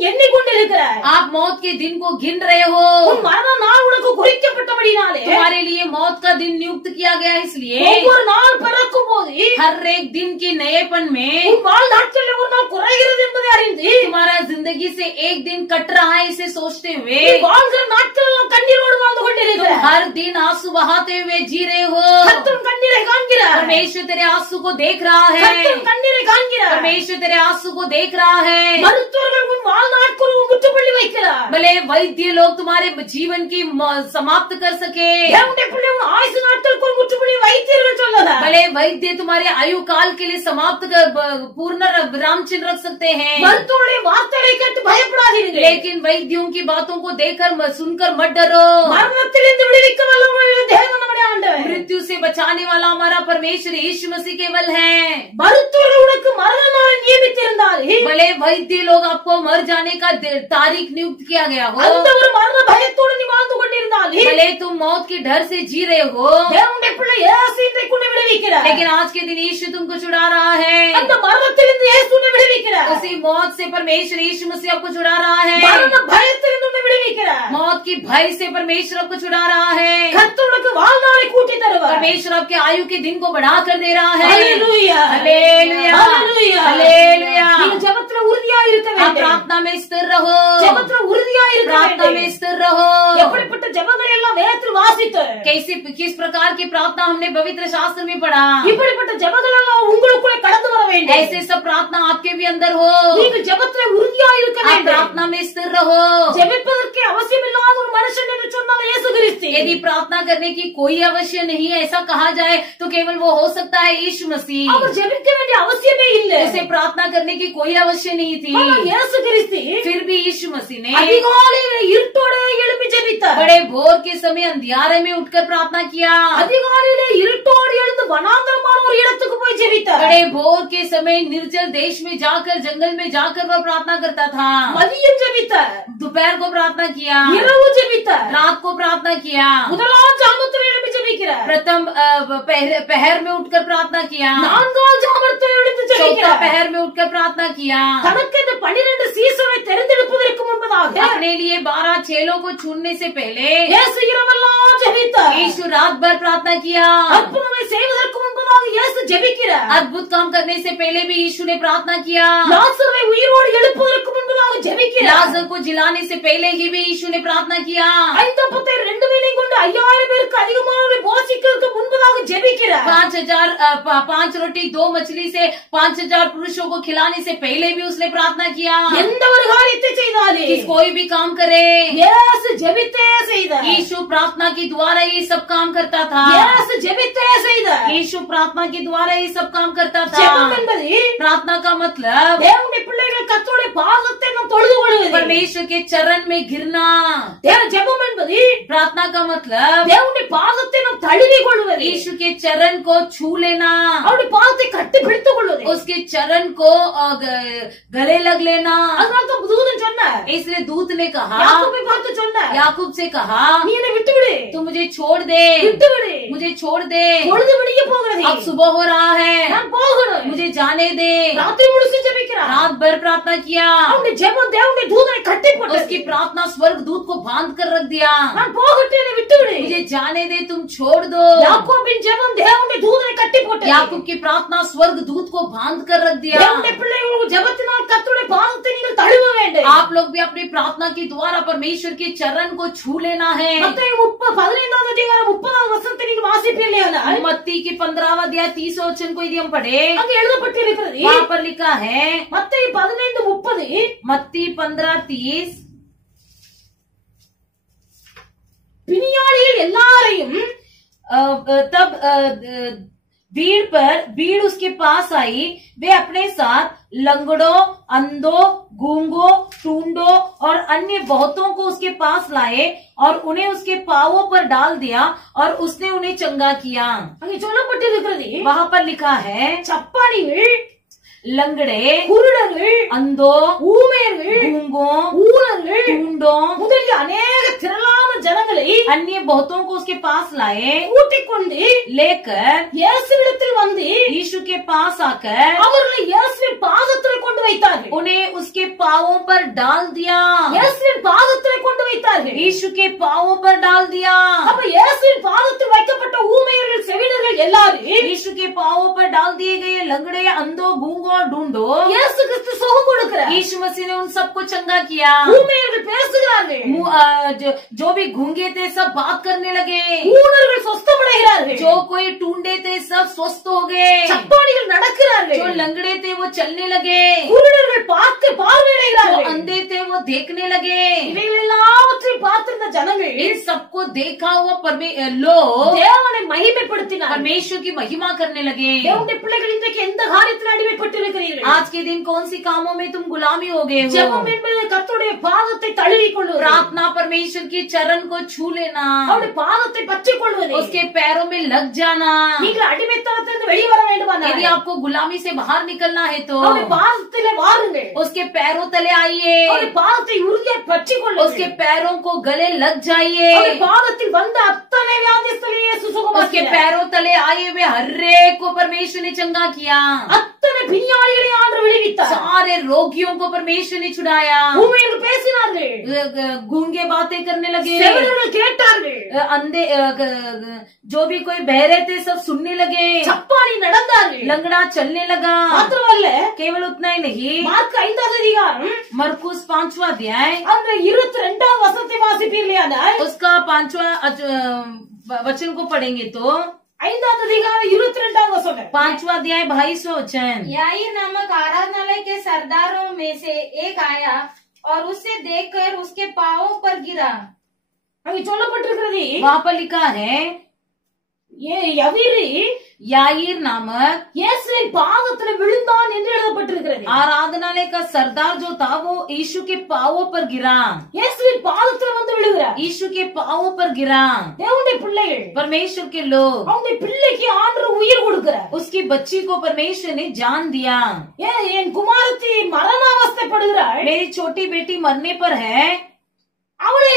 எண்ணிக்கொண்டிருக்கிறார். आप मौत के दिन को गिन रहे हो, உன் மரண நாள் உனக்கு குறிக்கப்பட்டபடினாலே तुम्हारे लिए मौत का दिन नियुक्त किया गया है, इसलिए ஒவ்வொரு நாள் பிறக்கும் போது हर एक दिन के नएपन में உன் வாழ் நாட்களில் ஒரு நாள் குறைகிறது என்பதை அறிந்து तुम्हारा जिंदगी से एक दिन कट रहा है इसे सोचते हुए நீ வாழ்கிற நாட்கள் எல்லாம் கண்ணீரோடு கொண்டிருக்கிறார். हर दिन आंसू बहाते हुए जी रहे हो. கர்த்தர் உன் கண்ணீரை காண்கிறார். परमेश्वर तेरे आंसू को देख रहा है. கர்த்தர் உன் கண்ணீரை காண்கிறார். परमेश्वर तेरे आंसू को देख रहा है. மருத்துவர்கள் உன் வாழ்நாட்கள் முற்றுப்புள்ளி வைக்கிறார். भले वैद्य लोग तुम्हारे जीवन की समाप्त कर सके. தேவனுடைய பிள்ளை உன் ஆயுசு நாட்களுக்குள் முற்றுப்புள்ளி வைத்தீர்கள் சொல்லதா. भले वैद्य तुम्हारे आयु काल के लिए समाप्त कर पूर्ण विराम चिन्ह रख सकते हैं. மருத்துவருடைய வார்த்தைகளை கேட்டு பயப்படாதீர்கள். लेकिन वैद्यों की बातों को देखकर सुनकर मत डरो. மரணத்திலிருந்து விடுவிக்க வல்லவரான தேவன் நம்முடைய ஆண்டவர். मृत्यु से बचाने वाला हमारा परमेश्वर यीशु मसीह केवल है. மருத்துவர்கள் உனக்கு மரண நாள் நியமித்திருந்தால் भले वैद्य लोग आपको मर जाने का तारीख नियुक्त किया गया हो. அந்த ஒரு மரண பயத்தோடு நீ வாழ்ந்து கொண்டிருந்தால் भले तुम मौत की डर से जी रहे हो. தேவனுடைய பிள்ளை இயேசு இன்றைக்கு உன்னை விடுவிக்கிறார். लेकिन आज के दिन यीशु तुमको छुड़ा रहा है. அந்த மரணத்திலிருந்து இயேசு உன்னை விடுவிக்கிறார். उसी मौत से परमेश्वर यीशु मसीह आपको छुड़ा रहा है. மரண பயத்திலிருந்து உன்னை விடுவிக்கிறார். मौत की भय से परमेश्वर आपको छुड़ा रहा है. கர்த்தர் உனக்கு வாழ்நாளை கூட்டி தருவார். परमेश्वर आपके आयु के दिन को बढ़ा कर दे रहा है. Hallelujah hallelujah hallelujah hallelujah. நீ ஜெபத்துல உறுதியா இருக்க आप வேண்டும். प्रार्थना में स्थिर रहो. ஜெபத்துல உறுதியா இருக்க प्रार्थना வேண்டும். में स्थिर रहो. எப்படிப்பட்ட ஜெபங்களை எல்லாம் வேதத்தில் வாசித்து किस प्रकार की प्रार्थना हमने पवित्र शास्त्र में पढ़ा. இப்படிப்பட்ட ஜெபங்கள் எல்லாம் உங்களுக்குள்ளே கடந்து வர வேண்டும். ऐसे सब प्रार्थना आपके भी अंदर हो. நீங்கள் ஜெபத்துல உறுதியா இருக்க आप வேண்டும். प्रार्थना में स्थिर रहो. ஜெபிப்பதற்கு அவசியமில்லாத ஒரு மனுஷன் என்று சொன்னால் இயேசு கிறிஸ்து. यदि प्रार्थना करने की कोई आवश्यक नहीं है ऐसा कहा जाए तो केवल वो हो सकता है यीशु मसीह. அவர் ஜெபிக்க வேண்டிய அவசியமே இல்லை. उसे प्रार्थना करने की कोई आवश्यक नहीं थी. ஆனால் இயேசு கிறிஸ்து फिर भी यीशु मसीह ने அதிகாலையில இருட்டோட எழும்பி ஜெபித்தார். बड़े भोर के समय अंधियारे में उठकर प्रार्थना किया. அதிகாலையில இருட்டோடு எழுந்து வனாந்தரமான ஒரு இடத்துக்கு போய் ஜெபித்தார். बड़े भोर के समय निर्जल देश में जाकर जंगल में जाकर वह प्रार्थना करता था. மதியம் ஜெபித்தார். दोपहर को प्रार्थना किया. இரவு ஜெபித்தார். रात को प्रार्थना किया. முதலாம் ஜாமத்தில் எழும்பி ஜெபிக்கிறார். प्रथम पहर में उठकर प्रार्थना किया. நான்காம் ஜாமத்தில் எழுந்து चौथा ஜெபிக்கிறார். पहर में उठकर प्रार्थना किया. தனக்கு இந்த 12 சீசரை தெரிந்தெடுப்பதற்கு முன்பதாக अपने लिए 12 चेलों को चुनने से पहले இயேசு இரவெல்லாம் ஜெபித்தார். यीशु रात भर प्रार्थना किया. அற்புதங்களை செய்வதற்கு முன்பதாக இயேசு ஜெபிக்கிறார். अद्भुत काम करने से पहले भी यीशु ने प्रार्थना किया. லாசரை உயிரோடு எழுப்புவதற்கு முன்பதாக ஜெபிக்கிறார். लाजर को जिलाने से पहले ही भी यीशु ने प्रार्थना किया. 5 அப்பத்தை 2 மீனையும் கொண்டு 5000 பேருக்கு அதிகமானவர்களை போஷிக்கிறதுக்கு முன்பதாக ஜெபிக்கிறார். 5 रोटी 2 मछली से 5000 पुरुषों को खिलाने से पहले भी उसने प्रार्थना किया. எந்த ஒரு காரியத்தை செய்தாலும் कि कोई भी काम करे இயேசு ஜெபித்தே செய்தார். यीशु प्रार्थना के द्वारा ये सब काम करता था. இயேசு ஜெபித்தே செய்தார். यीशु प्रार्थना के द्वारा ये सब काम करता था. ஜெபம் என்பது प्रार्थना का मतलब தேவனுடைய பிள்ளைகள் கர்த்தருடைய பாதத்தை நாம் தொழுது கொள்வது. परमेश्वर के चरण में गिरना. ஜெபம் என்பது प्रार्थना का मतलब தேவனுடைய பாதத்தை நாம் தழுவி கொள்வது. यीशु के चरण को छू लेना. அவருடைய பாதத்தை கட்டி பிடித்துக் கொள்வது. उसके चरण को गले लग लेना. அதனால தான் தூதன் சொன்னார். इसलिए दूत ने कहा, யாக்கோபை பார்த்து சொன்னார், याकूब से कहा, நீ என்னை விட்டு விடு, तू मुझे छोड़ दे, விட்டு விடு, मुझे छोड़ दे. பொழுது விடிய போகிறது, अब सुबह हो रहा है, நான் போகணும், मुझे जाने दे. ராத்திரி முழுசு ஜெபிக்கிறார். रात भर प्रार्थना किया. அவனுடைய ஜெபம் தேவனுடைய தூதனை கட்டி போட்டது. उसकी प्रार्थना स्वर्ग दूत को बांध कर रख दिया. நான் போகட்டும், என்னை விட்டு விடு. मुझे जाने दे, तुम छोड़ दो. யாக்கோபின் ஜெபம் தேவனுடைய தூதனை கட்டி போட்டது. याकूब की प्रार्थना स्वर्ग दूत को बांध कर रख दिया. தேவனுடைய பிள்ளைகள் ஜெபத்தினால் கர்த்தருடைய பாதத்தை நீங்கள் தழுவ வேண்டும். आप लोग भी अपनी प्रार्थना के द्वारा परमेश्वर के चरण को छू लेना है. மத்தேயு 15 அதிகாரம் 30 வசனத்தை நீங்கள் வாசிப்பீர்களானால் मत्ती की 15वां अध्याय 30 वचन को यदि हम पढ़े, அங்கே எழுதப்பட்டிருக்கிறது. वहाँ पर लिखा है, மத்தேயு 15:30 मत्ती 15:30, பிணியாளிகள் எல்லாரையும் तब भीड़ उसके पास आई. वे अपने साथ लंगड़ों, अंधों, गूंगों, टूंडों और अन्य बहुतों को उसके पास लाए और उन्हें उसके पांवों पर डाल दिया और उसने उन्हें चंगा किया. அங்கே சொல்லப்பட்டிருக்கிறது. वहाँ पर लिखा है, சப்பானிகள், लंगड़े, குருடர்கள், अंधों, ஊமையர்கள், गूंगों, ஊரர்கள் टूंडों, முதலிய अनेक திரளான ஜனங்களை अन्य बहुतों को उसके पास लाए. கூட்டிக் கொண்டு लेकर இயேசுவிடத்தில் வந்து यीशु के पास आकर அவர்களை இயேசுவின் பாதத்தில் கொண்டு வைத்தார்கள். उन्हें उसके पांवों पर डाल दिया. இயேசுவின் பாதத்தில் கொண்டு வைத்தார்கள். यीशु के पांवों पर डाल दिया. அப்ப இயேசுவின் பாதத்தில் வைக்கப்பட்ட ஊமையர்கள், செவிடர்கள் எல்லாரும் यीशु के पांवों पर डाल दिए गए लंगड़े, अंधों, गूंगों और ढूंढो, இயேசு கிறிஸ்து சுகம் கொடுக்கிறார். यीशु मसीह ने उन सबको चंगा किया. ஊமையர்கள் பேசுகிறார்கள். जो भी गूंगे थे सब बात करने लगे, ஊனர்கள் சொஸ்தமடைகிறார்கள், जो कोई टूंडे थे सब स्वस्थ हो गए, சப்பானிகள் நடக்கிறார்கள், जो लंगड़े थे वो चलने लगे, குருடர்கள் பார்த்து जो பார்வையிடுகிறார்கள். अंधे थे वो देखने लगे। இவைகள் எல்லாவற்றையும் பார்த்திருந்த ஜனங்கள் इन सबको देखा हुआ लोग தேவனை மகிமைப்படுத்தினார். परमेश्वर की महिमा करने लगे। தேவனுடைய பிள்ளைகள் இன்றைக்கு எந்த காரியத்தில் அடிமைப்பட்டிருக்கிறீர்கள்? आज के दिन कौन सी कामों में तुम गुलामी हो गए हो? ஜெபம் என்பது கர்த்தருடைய பாதத்தை தழுவிக் கொள்வது, प्रार्थना परमेश्वर की चरण को छू लेना, அவருடைய பாதத்தை பற்றிக் கொள்வது. उसके पैरों में लग जाना। நீங்கள் அடிமைத்தனத்திலிருந்து வெளியே வர வேண்டுமானால் यदि आपको गुलामी से बाहर निकलना है तो அவருடைய பாதத்திலே வாருங்கள். उसके पैरों तले आइए, அவருடைய பாதத்தை உறுதியாய் பற்றிக் கொள்ளுங்கள். उसके पैरों को गले लग जाइए। அவருடைய பாதத்தில் வந்த அத்தனை வியாதிஸ்தரை இயேசு उसके சுகமாக்கினார். पैरों तले आए हुए हर एक को परमेश्वर ने चंगा किया। அத்தனை பிணியாளிகளை ஆண்டவர் விடுவித்தார். सारे रोगियों को परमेश्वर ने छुड़ाया। ஊமையர்கள் பேசினார்கள், गूंगे बातें करने लगे, செவிடர்கள் கேட்டார்கள், अंधे जो भी कोई बहरे थे सब सुनने लगे, சப்பானி நடந்தார்கள். लंगड़ा चलने लगा। மாத்திரமல்ல, केवल उतना ही नहीं, மார்க் 5வது அதிகாரம் मरकुस 5वां अध्याय அந்த 22வது வசனத்தை வாசிப்பீர்களானால், उसका 5वां वचन को पढ़ेंगे तो 5வது அதிகாரம் 22வது வசனம், 5वां अध्याय 22वां वचन। याईर नामक आराधनालय के सरदारों में से एक आया और उसे देखकर उसके पांवों पर गिरा। அங்கே சொல்லப்பட்டிருக்கிறது, वहाँ पर लिखा है யவீரு याईर नामक இயேசுவின் பாதத்தில் விழுந்தான் என்று எழுதப்பட்டிருக்கிறது. आराधनालय का सरदार जो था वो यीशु के पांवों पर गिरा, இயேசுவின் பாதத்தில் வந்து விழுகிறார். यीशु के पांवों पर गिरा। தேவனுடைய பிள்ளைகள், परमेश्वर के लोग, அவனுடைய பிள்ளைக்கு ஆண்டவர் உயிர் கொடுக்கிறார். उसकी बच्ची को परमेश्वर ने जान दिया। என் குமாரத்தி மரணாவஸ்தைப்படுகிறாள், मेरी छोटी बेटी मरने पर है, அவளை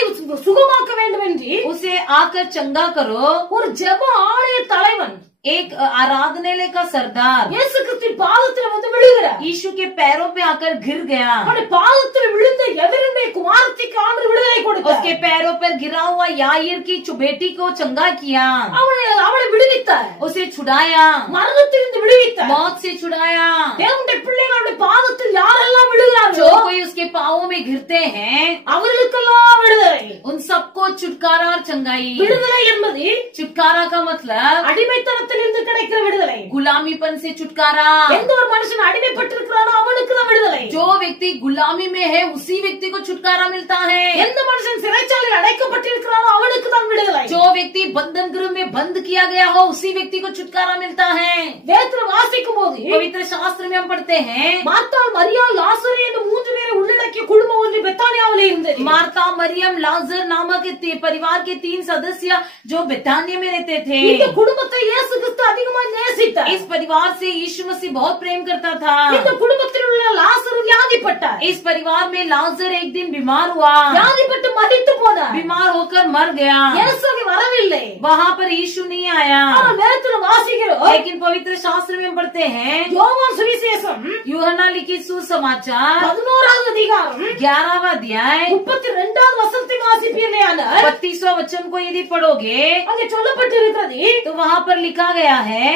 சுகமாக்க வேண்டும் என்று उसे आकर चंगा करो। ஒரு ஜெப ஆலய தலைவன் एक आराधनालय का सरदार இயேசு கிறிஸ்துவின் பாதத்தில் வந்து விழுகிறார். यीशु के पैरों पे आकर गिर गया। அவனுடைய பாதத்தில் விழுந்த யவீருடைய குமாரத்திக்கு ஆண்டவர் விடுதலை கொடுத்தார். उसके पैरों पर गिरा हुआ याईर की बेटी को चंगा किया, அவளை விடுவித்தார், उसे छुड़ाया, மரணத்திலிருந்து விடுவித்தார். मौत से छुड़ाया। தேவனுடைய பிள்ளைகளுடைய பாதத்தில் யாரெல்லாம் விழுகிறார்களோ जो कोई उसके पांवों में गिरते हैं அவர்களுக்கெல்லாம் விடுதலை. उन सबको छुटकारा और चंगाई। விடுதலை என்பது छुटकारा का मतलब அடிமைத்தனத்திலிருந்து கிடைக்கிற விடுதலை. गुलामीपन से छुटकारा। எந்த ஒரு மனுஷன் அடிமைப்பட்டிருக்கிறானோ அவனுக்கு தான் விடுதலை. जो व्यक्ति गुलामी में है उसी व्यक्ति को छुटकारा मिलता है। எந்த மனுஷன் சிறைச்சாலையில் அடைக்கப்பட்டிருக்கிறானோ அவனுக்கு தான் விடுதலை. जो व्यक्ति बंधन गृह में बंद किया गया हो उसी व्यक्ति को छुटकारा मिलता है। வேதத்தில் வாசிக்கும் போது पवित्र शास्त्र में हम पढ़ते हैं, மார்த்தாள் மரியா லாசரு என்று 3 பேரை உள்ளடக்கிய குடும்பம் ஒன்று பெத்தானியாவில் இருந்தது. मार्ता मरियम लाजर नामक परिवार के 3 सदस्य जो बेतानिया में रहते थे। இந்த குடும்பத்தை இயேசு கிறிஸ்து அதிகமாக நேசித்தார். इस परिवार से यीशु मसीह बहुत प्रेम करता था। இந்த குடும்பத்தில் உள்ள லாசரு வியாதிப்பட்டார். इस परिवार में लाजर एक दिन बीमार हुआ, வியாதிப்பட்டு மரித்து போனார். बीमार होकर मर गया। இயேசு அங்கே வரவில்லை. वहाँ पर यीशु नहीं आया। ஆனால் வேதத்தில் வாசிக்கிறோம், लेकिन पवित्र शास्त्र में हम पढ़ते हैं, யோவான் சுவிசேஷம் यूहन्ना लिखित सुसमाचार 11வது அதிகாரம் 11वां अध्याय 32வது வசனத்தை வாசிப்பீர்களானால் 32वां वचन को यदि पढ़ोगे அங்கே சொல்லப்பட்டிருக்கிறது, तो वहाँ पर लिखा गया है,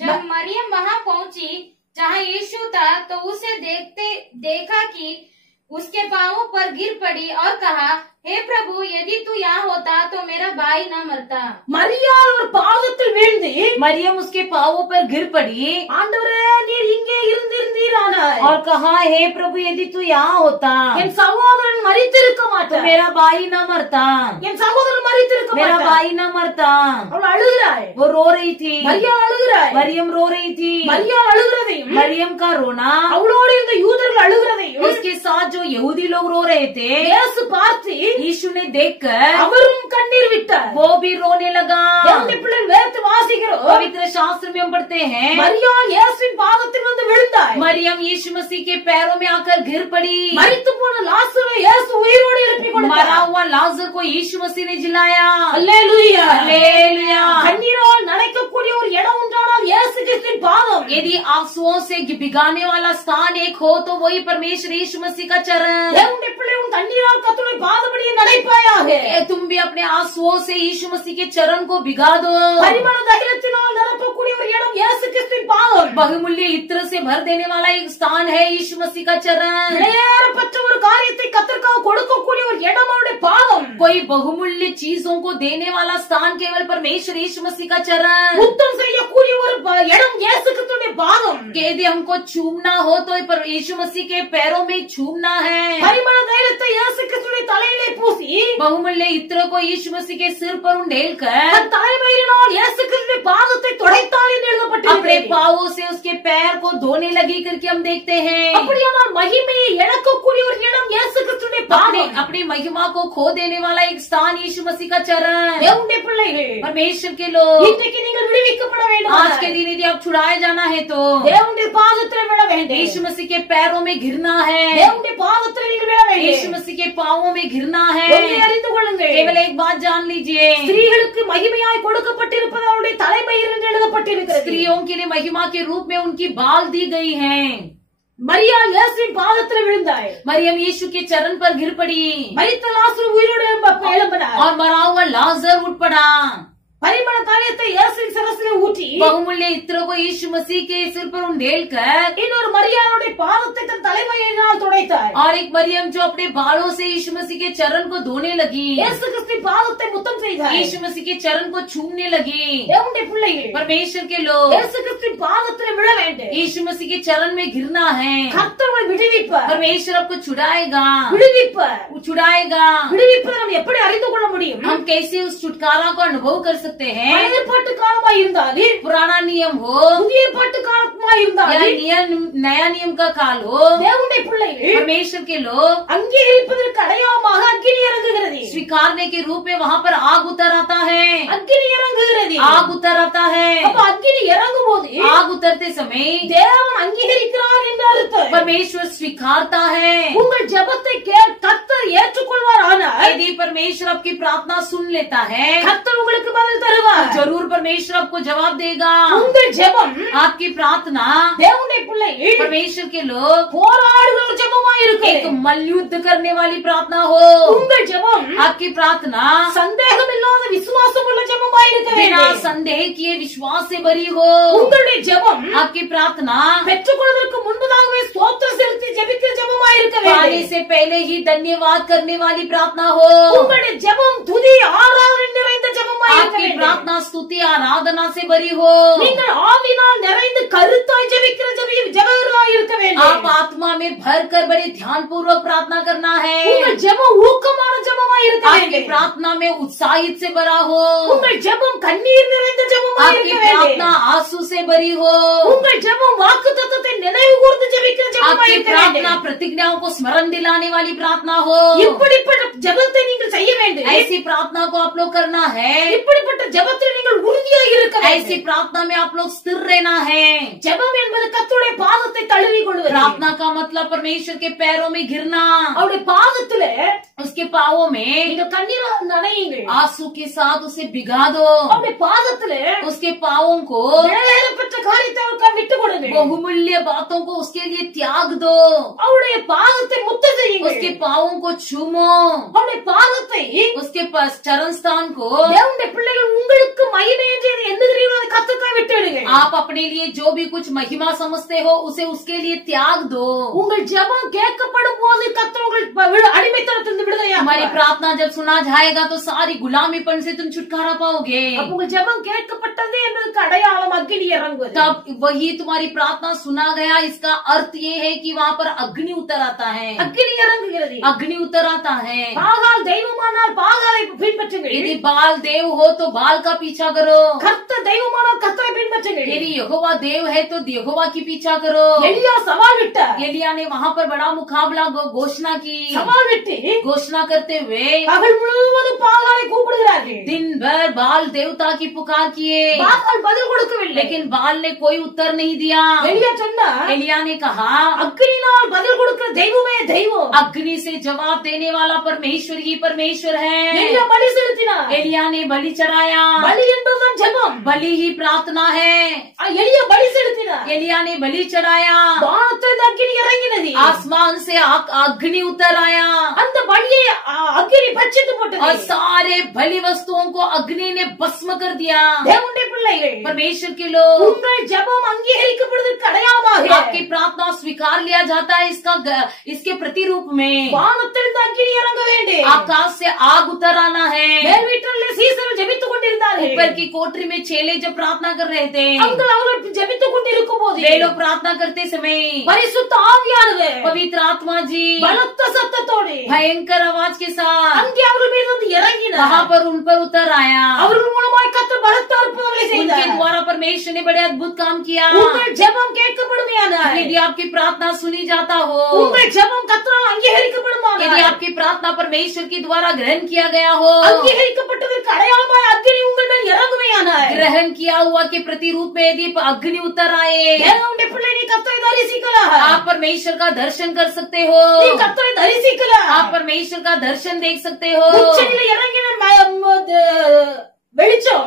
जब मरियम वहां पहुंची जहां यीशु था तो उसे देखा कि उसके पांवों पर गिर पड़ी और कहा, हे प्रभु, यदि तू यहाँ होता तो मेरा भाई न मरता। மரியாள் ஒரு பாதத்தில் வீழ்ந்து, मरियम उसके पांवों पर गिर पड़ी ஆண்டவரே நீர் இங்கே இருந்திருந்தீரானால் और कहा, हे प्रभु, यदि तू यहाँ होता என் சகோதரன் மரித்திருக்க तो மாட்டார். मेरा भाई न मरता, என் சகோதரன் மரித்திருக்க मेरा மாட்டார். भाई न मरता। அவள் அழுகிறாள். वो रो रही थी, மரியாள் அழுகிறாள். मरियम रो रही थी। மரியாள் அழுகிறதையும் मरियम का रोना, அவளோடு இருந்த யூதர்கள் அழுகிறதையும் उसके साथ जो यहूदी लोग रो रहे थे, இயேசு பார்த்து यीशु ने देखकर அவரும் கண்ணீர் விட்டார். वो भी रोने लगा। தேவனுடைய பிள்ளை வேதத்தை வாசிக்கிறோம், पवित्र शास्त्र में हम पढ़ते हैं, மரியாள் இயேசுவின் பாதத்தில் வந்து விழுந்தாள். मरियम यीशु मसीह के पैरों में आकर गिर पड़ी। மரித்து போன லாசரை இயேசு உயிரோடு எழுப்பி मरा கொடுத்தார். हुआ लाजर को यीशु मसीह ने जिलाया। அல்லேலூயா. हालेलुया। கண்ணீரால் நனைக்கக்கூடிய ஒரு இடம் உண்டானால் இயேசு கிறிஸ்துவின் பாதம். यदि आंसुओं से भिगाने वाला स्थान एक हो तो वही परमेश्वर यीशु मसीह का चरण। தேவனுடைய பிள்ளை உன் கண்ணீரால் கர்த்தருடைய பாதபடியே நடைப்பாயாக. तुम भी अपने आंसुओं से यीशु मसीह के चरण को भिगा दो। பரிமள தைலத்தினால் நிரப்பக்கூடிய ஒரு இடம் இயேசு கிறிஸ்துவின் பாதம். बहुमूल्य इत्र से भर देने वाला एक स्थान है यीशु मसीह का चरण। விலையேறப்பட்ட ஒரு காரியத்தை கர்த்தருக்காக கொடுக்கக்கூடிய ஒரு இடம் அவருடைய பாதம். कोई बहुमूल्य चीजों को देने वाला स्थान केवल परमेश्वर यीशु मसीह का चरण। முத்தம் செய்யக்கூடிய ஒரு இடம் இயேசு கிறிஸ்துவின் பாதம்। यदि हमको चूमना हो तो पर यीशु मसीह के पैरों में चूमना है। பரிமள தைலத்தை இயேசு கிறிஸ்துவின் தலையிலே பூசி बहुमूल्य इत्र को यीशु मसीह के सिर पर उंडेल कर தலைமையினால் இயேசு கிறிஸ்துவின் பாதத்தை துடைத்தாள் என்று अपने எழுதப்பட்டிருக்கிறது। पांवों से उसके पैर को धोने लगी करके हम देखते हैं। அப்படியானால் மகிமையை இழக்கக்கூடிய ஒரு இடம் இயேசு கிறிஸ்துவின் பாதம்। अपनी महिमा को खो देने वाला एक स्थान यीशु मसीह का चरण। தேவனுடைய பிள்ளைகளே, परमेश्वर के लोग, இன்றைக்கு நீங்கள் விடுவிக்கப்பட வேண்டும்। आज के दिन यदि आप छुड़ाए जाना है तो தேவனுடைய பாதத்தில் விழ வேண்டும்। यीशु मसीह के पैरों में गिरना है। தேவனுடைய பாதத்தில் நீங்கள் விழ வேண்டும்। यीशु मसीह के पांवों में गिरना है। ஒன்றை அறிந்து கொள்ளுங்கள், केवल एक बात जान लीजिए, ஸ்திரீகளுக்கு மகிமையாய் கொடுக்கப்பட்டிருப்பது அவருடைய தலைமயிர் என்று எழுதப்பட்டிருக்கிறது। स्त्रियों के लिए महिमा के रूप में उनकी बाल दी गई है। மரியா இயேசுவின் பாதத்தில் விழுந்தாள்। मरियम यीशु के चरण पर गिर पड़ी மரித்த லாசரு உயிரோடு எழும்பினார்। और मरा हुआ लाजर उठ पड़ा। பரிமள தைலத்தை இயேசுவின் சிரசிலே ஊற்றி बहुमूल्य इत्र को यीशु मसीह के सिर पर उंडेल कर இன்னொரு மரியாளுடைய பாதத்தை தன் தலைமயிரினால் துடைத்தாள்। और एक मरियम जो अपने बालों से यीशु मसीह के चरण को धोने लगी, இயேசு கிறிஸ்துவின் பாதத்தை முத்தம் செய்தாள்। यीशु मसीह के चरण को छूने लगी। தேவனுடைய பிள்ளைகளே, परमेश्वर के लोग, இயேசு கிறிஸ்துவின் பாதத்தில் விழ வேண்டும்। यीशु मसीह के चरण में गिरना है। கர்த்தர் உங்களை விடுவிப்பார்। परमेश्वर आपको छुड़ाएगा, விடுவிப்பார்। वो छुड़ाएगा। விடுவிப்பதை நாம் எப்படி அறிந்து கொள்ள முடியும்? हम कैसे उस छुटकारा को अनुभव कर सकते हैं? பழைய ஏற்பாட்டு காலமா இருந்தாலும், पुराना नियम हो புதிய ஏற்பாட்டு காலமா या இருந்தாலும், नया नियम का काल हो, தேவனுடைய பிள்ளைகள் परमेश्वर के लोग அங்கீகரிப்பதற்கு அடையாளமாக அக்கினி இறங்குகிறது। स्वीकारने के रूप में वहाँ पर आग उतर आता है। அக்கினி இறங்குகிறது। आग उतर आता है। அப்ப அக்கினி இறங்கும் போது आग उतरते समय தேவன் அங்கீகரிக்கிறார் என்று அர்த்தம்। परमेश्वर स्वीकारता है। உங்கள் ஜெபத்தை கர்த்தர் ஏற்றுக்கொள்வார்। ஆனால் यदि परमेश्वर आपकी प्रार्थना सुन लेता है, கர்த்தர் உங்களுக்கு பதில் தருவார்। जरूर परमेश्वर आपको जवाब देगा। உங்கள் ஜெபம் आपकी प्रार्थना, தேவனுடைய பிள்ளைகள் परमेश्वर के लोग, போராடுகிற ஒரு ஜெபமா एक இருக்கு। मल्लयुद्ध करने वाली प्रार्थना हो। உங்கள் ஜெபம் आपकी प्रार्थना சந்தேகம் இல்லாத விசுவாசம் உள்ள ஜெபமா இருக்க बिना வேண்டும்। संदेह किए विश्वास से भरी हो। உங்களுடைய ஜெபம் आपकी प्रार्थना பெற்றுக்கொள்வதற்கு முன்பதாகவே ஸ்தோத்திரம் செலுத்தி ஜெபிக்கிற ஜெபமா இருக்க पाने வேண்டும்। से पहले ही धन्यवाद करने वाली प्रार्थना हो। உங்களுடைய ஜெபம் துதி ஆராதனை நிறைந்த ஜெபமா இருக்க आपकी வேண்டும்। प्रार्थना स्तुति आराधना से भरी हो। நீங்கள் ஆவினால் நிறைந்து கருத்தாய் ஜெபிக்கிற ஜெபகர்களாய் இருக்க आप வேண்டும்। आत्मा में भर कर बड़े ध्यान पूर्वक प्रार्थना करना है। உங்கள் ஜெபம் ஊக்கமான ஜெபமா இருக்க आपकी வேண்டும்। प्रार्थना में उत्साहित से भरा हो। உங்கள் ஜெபம் கண்ணீர் நிறைந்த ஜெபமா आपकी இருக்க வேண்டும்। प्रार्थना आंसू से भरी हो। உங்கள் ஜெபம் வாக்குத்தத்தத்தை நினைவு கூர்ந்து ஜெபிக்கிற ஜெபமா आपकी இருக்க प्रार्थना வேண்டும்। प्रतिज्ञाओं को स्मरण दिलाने वाली प्रार्थना हो। இப்படிப்பட்ட ஜெபத்தை நீங்கள் செய்ய வேண்டும்। ऐसी प्रार्थना को आप लोग करना है। இப்படிப்பட்ட ஜெபத்தில் நீங்கள் உறுதியாக இருக்க ऐसी வேண்டும்। प्रार्थना में आप लोग स्थिर रहना है। ஜெபம் என்பது கர்த்தருடைய பாதத்தை தழுவி கொள்வது। प्रार्थना का मतलब परमेश्वर के पैरों में गिरना। அவருடைய பாதத்துல उसके पावों में நீங்கள் கண்ணீர் நனையுங்கள்। आंसू के साथ उसे भिगा दो। அவருடைய பாதத்துல उसके पावों को, விலையேறப்பட்ட காரியத்தை அவருக்கு விட்டு கொடுங்கள்। बहुमूल्य बातों को उसके लिए त्याग दो। அவருடைய பாதத்தை முத்தம் செய்யுங்கள்। उसके पावों को चूमो। அவருடைய பாதத்தை उसके पास चरण स्थान को தேவனுடைய பிள்ளைகள் உங்களுக்கு மகிமை என்று எண்ணுகிறீர்களோ அதை கர்த்தருக்காய் விட்டுவிடுங்கள்। आप अपने लिए जो भी कुछ महिमा समझते हो उसे उसके लिए त्याग दो। உங்கள் ஜெபம் கேட்கப்படும் போது கர்த்தர் உங்கள் அடிமைத்தனத்திலிருந்து விடுதலையாக்குவார்। हमारी प्रार्थना जब सुना जाएगा तो सारी गुलामीपन से तुम छुटकारा पाओगे। அப்ப உங்கள் ஜெபம் கேட்கப்பட்டது என்பதற்கு அடையாளம் அக்கினி இறங்குவது। तब वही तुम्हारी प्रार्थना सुना गया, इसका अर्थ ये है कि वहाँ पर अग्नि उतर आता है। அக்கினி இறங்குகிறது। अग्नि उतर आता है। பாகால் தெய்வமானால் பாகாலை பின்பற்றுங்கள்। यदि बाल देव हो तो बाल का पीछा करो। கர்த்தர் தெய்வமானால் கர்த்தரை பின்பற்றுங்கள்। यदि यहोवा देव है तो यहोवा की पीछा करो। எலியா சவால் விட்டார்। एलिया ने वहाँ पर बड़ा मुकाबला घोषणा की। சவால் விட்டு घोषणा करते हुए பகல் முழுவதும் பாகாலை கூப்பிடுகிறார்கள்। दिन भर बाल देवता की पुकार किए, பாகால் பதில் கொடுக்கவில்லை। लेकिन बाल ने कोई उत्तर नहीं दिया। எலியா சொன்னார், एलिया ने कहा, அக்கினினால் பதில் கொடுக்கிற தெய்வமே தெய்வம்। अग्नि से जवाब देने वाला परमेश्वर ही परमेश्वर है। எலியா பலி செலுத்தினார். एलिया ने बलि चढ़ाया. பலி என்பதுதான் ஜெபம். बलि ही प्रार्थना है. எலியா பலி செலுத்தினார். एलिया ने बलि चढ़ाया. வானத்திலிருந்து அக்கினி இறங்கினது. आसमान से अग्नि उतर आया. அந்த பலியை அக்கினி பட்சித்து போட்டது. और सारे बलि वस्तुओं को अग्नि ने भस्म कर दिया. தேவனுடைய பிள்ளைகள், परमेश्वर के लोग, உங்கள் ஜெபம் அங்கீகரிக்கப்படுவதற்கு அடையாளமாக आपकी प्रार्थना स्वीकार लिया जाता है इसके प्रतिरूप में வானத்திலிருந்து அக்கினி இறங்க வேண்டும். आकाश से आग उतर आना है. மேல் வீட்டில் சீசர்கள் ஜெபித்துக் கொண்டிருந்தார்கள். ऊपर की कोठरी में चेले जब प्रार्थना कर रहे थे, அவர்கள் ஜெபித்துக் கொண்டிருக்கும் போது वे लोग प्रार्थना करते समय பரிசுத்த ஆவியானவர் पवित्र आत्मा जी பலத்த சத்தத்தோடு भयंकर आवाज के साथ அங்கே அவர்கள் மீது வந்து இறங்கினார். वहाँ पर उन पर उतर आया. அவர்கள் மூலமாய் கர்த்தர் பலத்த அற்புதங்களை उनके செய்தார். द्वारा परमेश्वर ने बड़े अद्भुत काम किया. உங்கள் ஜெபம் கேட்கப்படுமையானால், यदि आपकी प्रार्थना सुनी जाता हो, உங்கள் ஜெபம் கர்த்தரால் அங்கீகரிக்கப்படுமானால், यदि आपकी प्रार्थना परमेश्वर के द्वारा ग्रहण किया गया हो, அங்கீகரிக்கப்பட்டதற்கு அடையாளமாய் அக்கினி உங்கள் மேல் இறங்குமையானால், ग्रहण किया हुआ के प्रतिरूप में यदि अग्नि उतर आए, தேவனுடைய பிள்ளை நீ கர்த்தரை தரிசிக்கலாம். आप परमेश्वर का दर्शन कर सकते हो. நீ கர்த்தரை தரிசிக்கலாம். आप परमेश्वर का दर्शन देख सकते हो. உச்சநிலை இறங்கின வெளிச்சம்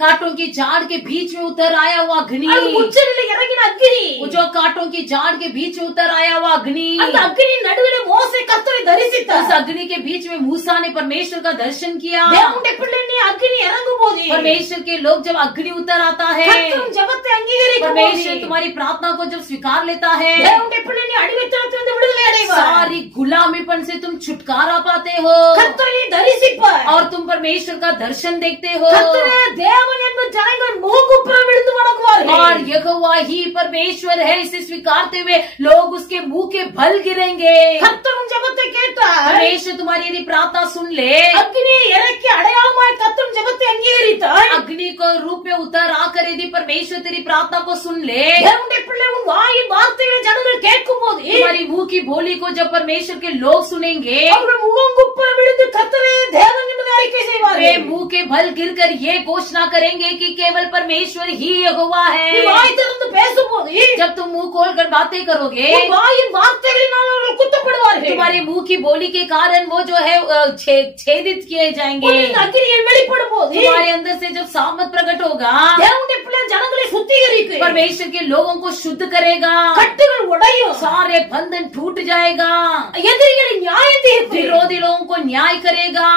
कांटों की झाड़ के बीच में उतर आया हुआ अग्नि, அது உச்சநிலை இறங்கின அக்கினி. जो कांटों की झाड़ के बीच में उतर आया हुआ अग्नि, அந்த அக்கினி நடுவிலே மோசே கர்த்தரை தரிசித்தார். उस अग्नि के बीच में मूसा ने परमेश्वर का दर्शन किया. தேவனுடைய பிள்ளை நீ அக்கினி இறங்கும் போது परमेश्वर के लोग जब अग्नि उतर आता है, கர்த்தர் ஜெபத்தை அங்கீகரிக்கும் போது परमेश्वर तुम्हारी प्रार्थना को जब स्वीकार लेता है, தேவனுடைய பிள்ளை நீ அடிமைத்தனத்திலிருந்து விடுதலை அடைவாய். सारी गुलामीपन से तुम छुटकारा पाते हो கர்த்தரை நீ தரிசிப்பாய். और तुम परमेश्वर का दर्शन देखते हो. கர்த்தரே தேவன் என்பது ஜனங்கள் முகங்குப்புற விழுந்து வணங்குவார்கள். और यहोवा ही परमेश्वर है इसे स्वीकारते हुए लोग उसके मुंह के बल गिरेंगे. கர்த்தர் உன் ஜெபத்தை கேட்டார். परमेश्वर तुम्हारी यदि प्रार्थना सुन ले, அக்னியை இறக்கி அடையாளமாய் கர்த்தர் ஜெபத்தை அங்கீகரித்தார். अग्नि को रूप में उतर आकर यदि परमेश्वर तेरी प्रार्थना को सुन ले, தேவனுடைய பிள்ளை உன் வாயின் வார்த்தைகளை ஜனங்கள் கேட்கும் போது तुम्हारी मुंह की बोली को जब परमेश्वर के लोग सुनेंगे, அவர்கள் முகங்குப்புற விழுந்து கர்த்தரே தேவன் என்பதை அறிக்கை वे செய்வார்கள். मुंह के बल गिरकर ये घोषणा करेंगे कि केवल परमेश्वर ही यहोवा நீ है. வாய் திறந்து பேசும்போது जब तुम मुंह खोलकर बातें करोगे, உன் வாயின் வார்த்தைகளினால் அவர்கள் குத்தப்படுவார்கள். तुम्हारे मुंह की बोली के कारण वो जो है छेदित किए जाएंगे. உன் அக்கினியில் வெளிப்படும் போது तुम्हारे अंदर से जब सामत प्रकट होगा, தேவனுடைய பிள்ளை ஜனங்களை சுத்திகரித்து परमेश्वर के लोगों को शुद्ध करेगा. கட்டுகள் உடையும். सारे बंधन टूट जाएगा. எதிரிகளை நியாயம் தீர்த்து विरोधी लोगों को न्याय करेगा.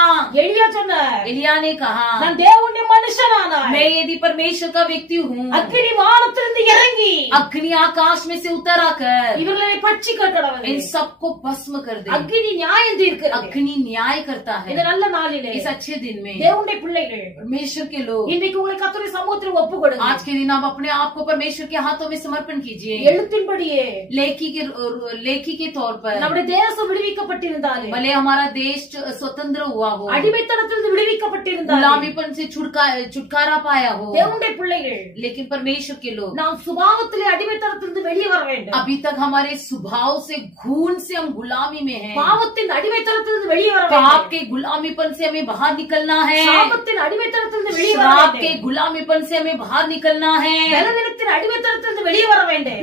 எலியா சொன்னார், एलिया ने कहा, நான் தேவனுடைய மனுஷனானார். मैं यदि परमेश्वर का व्यक्ति हूँ, அக்கினி வானத்திலிருந்து இறங்கி अग्नि आकाश में से उतर आकर இவர்களை பட்சி கட்டளவன். इन सबको भस्म कर दे. அக்கினி நியாயம் தீர்க்கிறது. अग्नि न्याय करता है. இந்த நல்ல நாளிலே इस अच्छे दिन में தேவனுடைய பிள்ளைகள் परमेश्वर के लोग இன்றைக்கு உங்களை கர்த்தருடைய சமூகத்தில் ஒப்பு கொடுங்க. आज के दिन आप अपने आप को परमेश्वर के हाथों में समर्पण कीजिए. எழுத்தின்படியே लेखी के तौर पर நம்முடைய தேசம் விடுவிக்கப்பட்டிருந்தாலே, भले हमारा देश स्वतंत्र हुआ हो, அடிமைத்தனத்திலிருந்து விடுவிக்கப்பட்டிருந்தாலே, गुलामीपन से छुटकारा पाया हो, தேவனுடைய பிள்ளைகள் लेकिन परमेश्वर के लोग நாம் சுபாவத்திலே அடிமைத்தனத்திலிருந்து வெளியே வர வேண்டும். अभी तक हमारे स्वभाव से घून से हम गुलामी में हैं. பாவத்தின் அடிமைத்தனத்திலிருந்து வெளியே வர पाप வேண்டும். के गुलामीपन से हमें बाहर निकलना है. சாபத்தின் அடிமைத்தனத்திலிருந்து வெளியே வர श्राप के வேண்டும். गुलामीपन से हमें बाहर निकलना है. பலவீனத்தின் அடிமைத்தனத்திலிருந்து வெளியே வர வேண்டும்.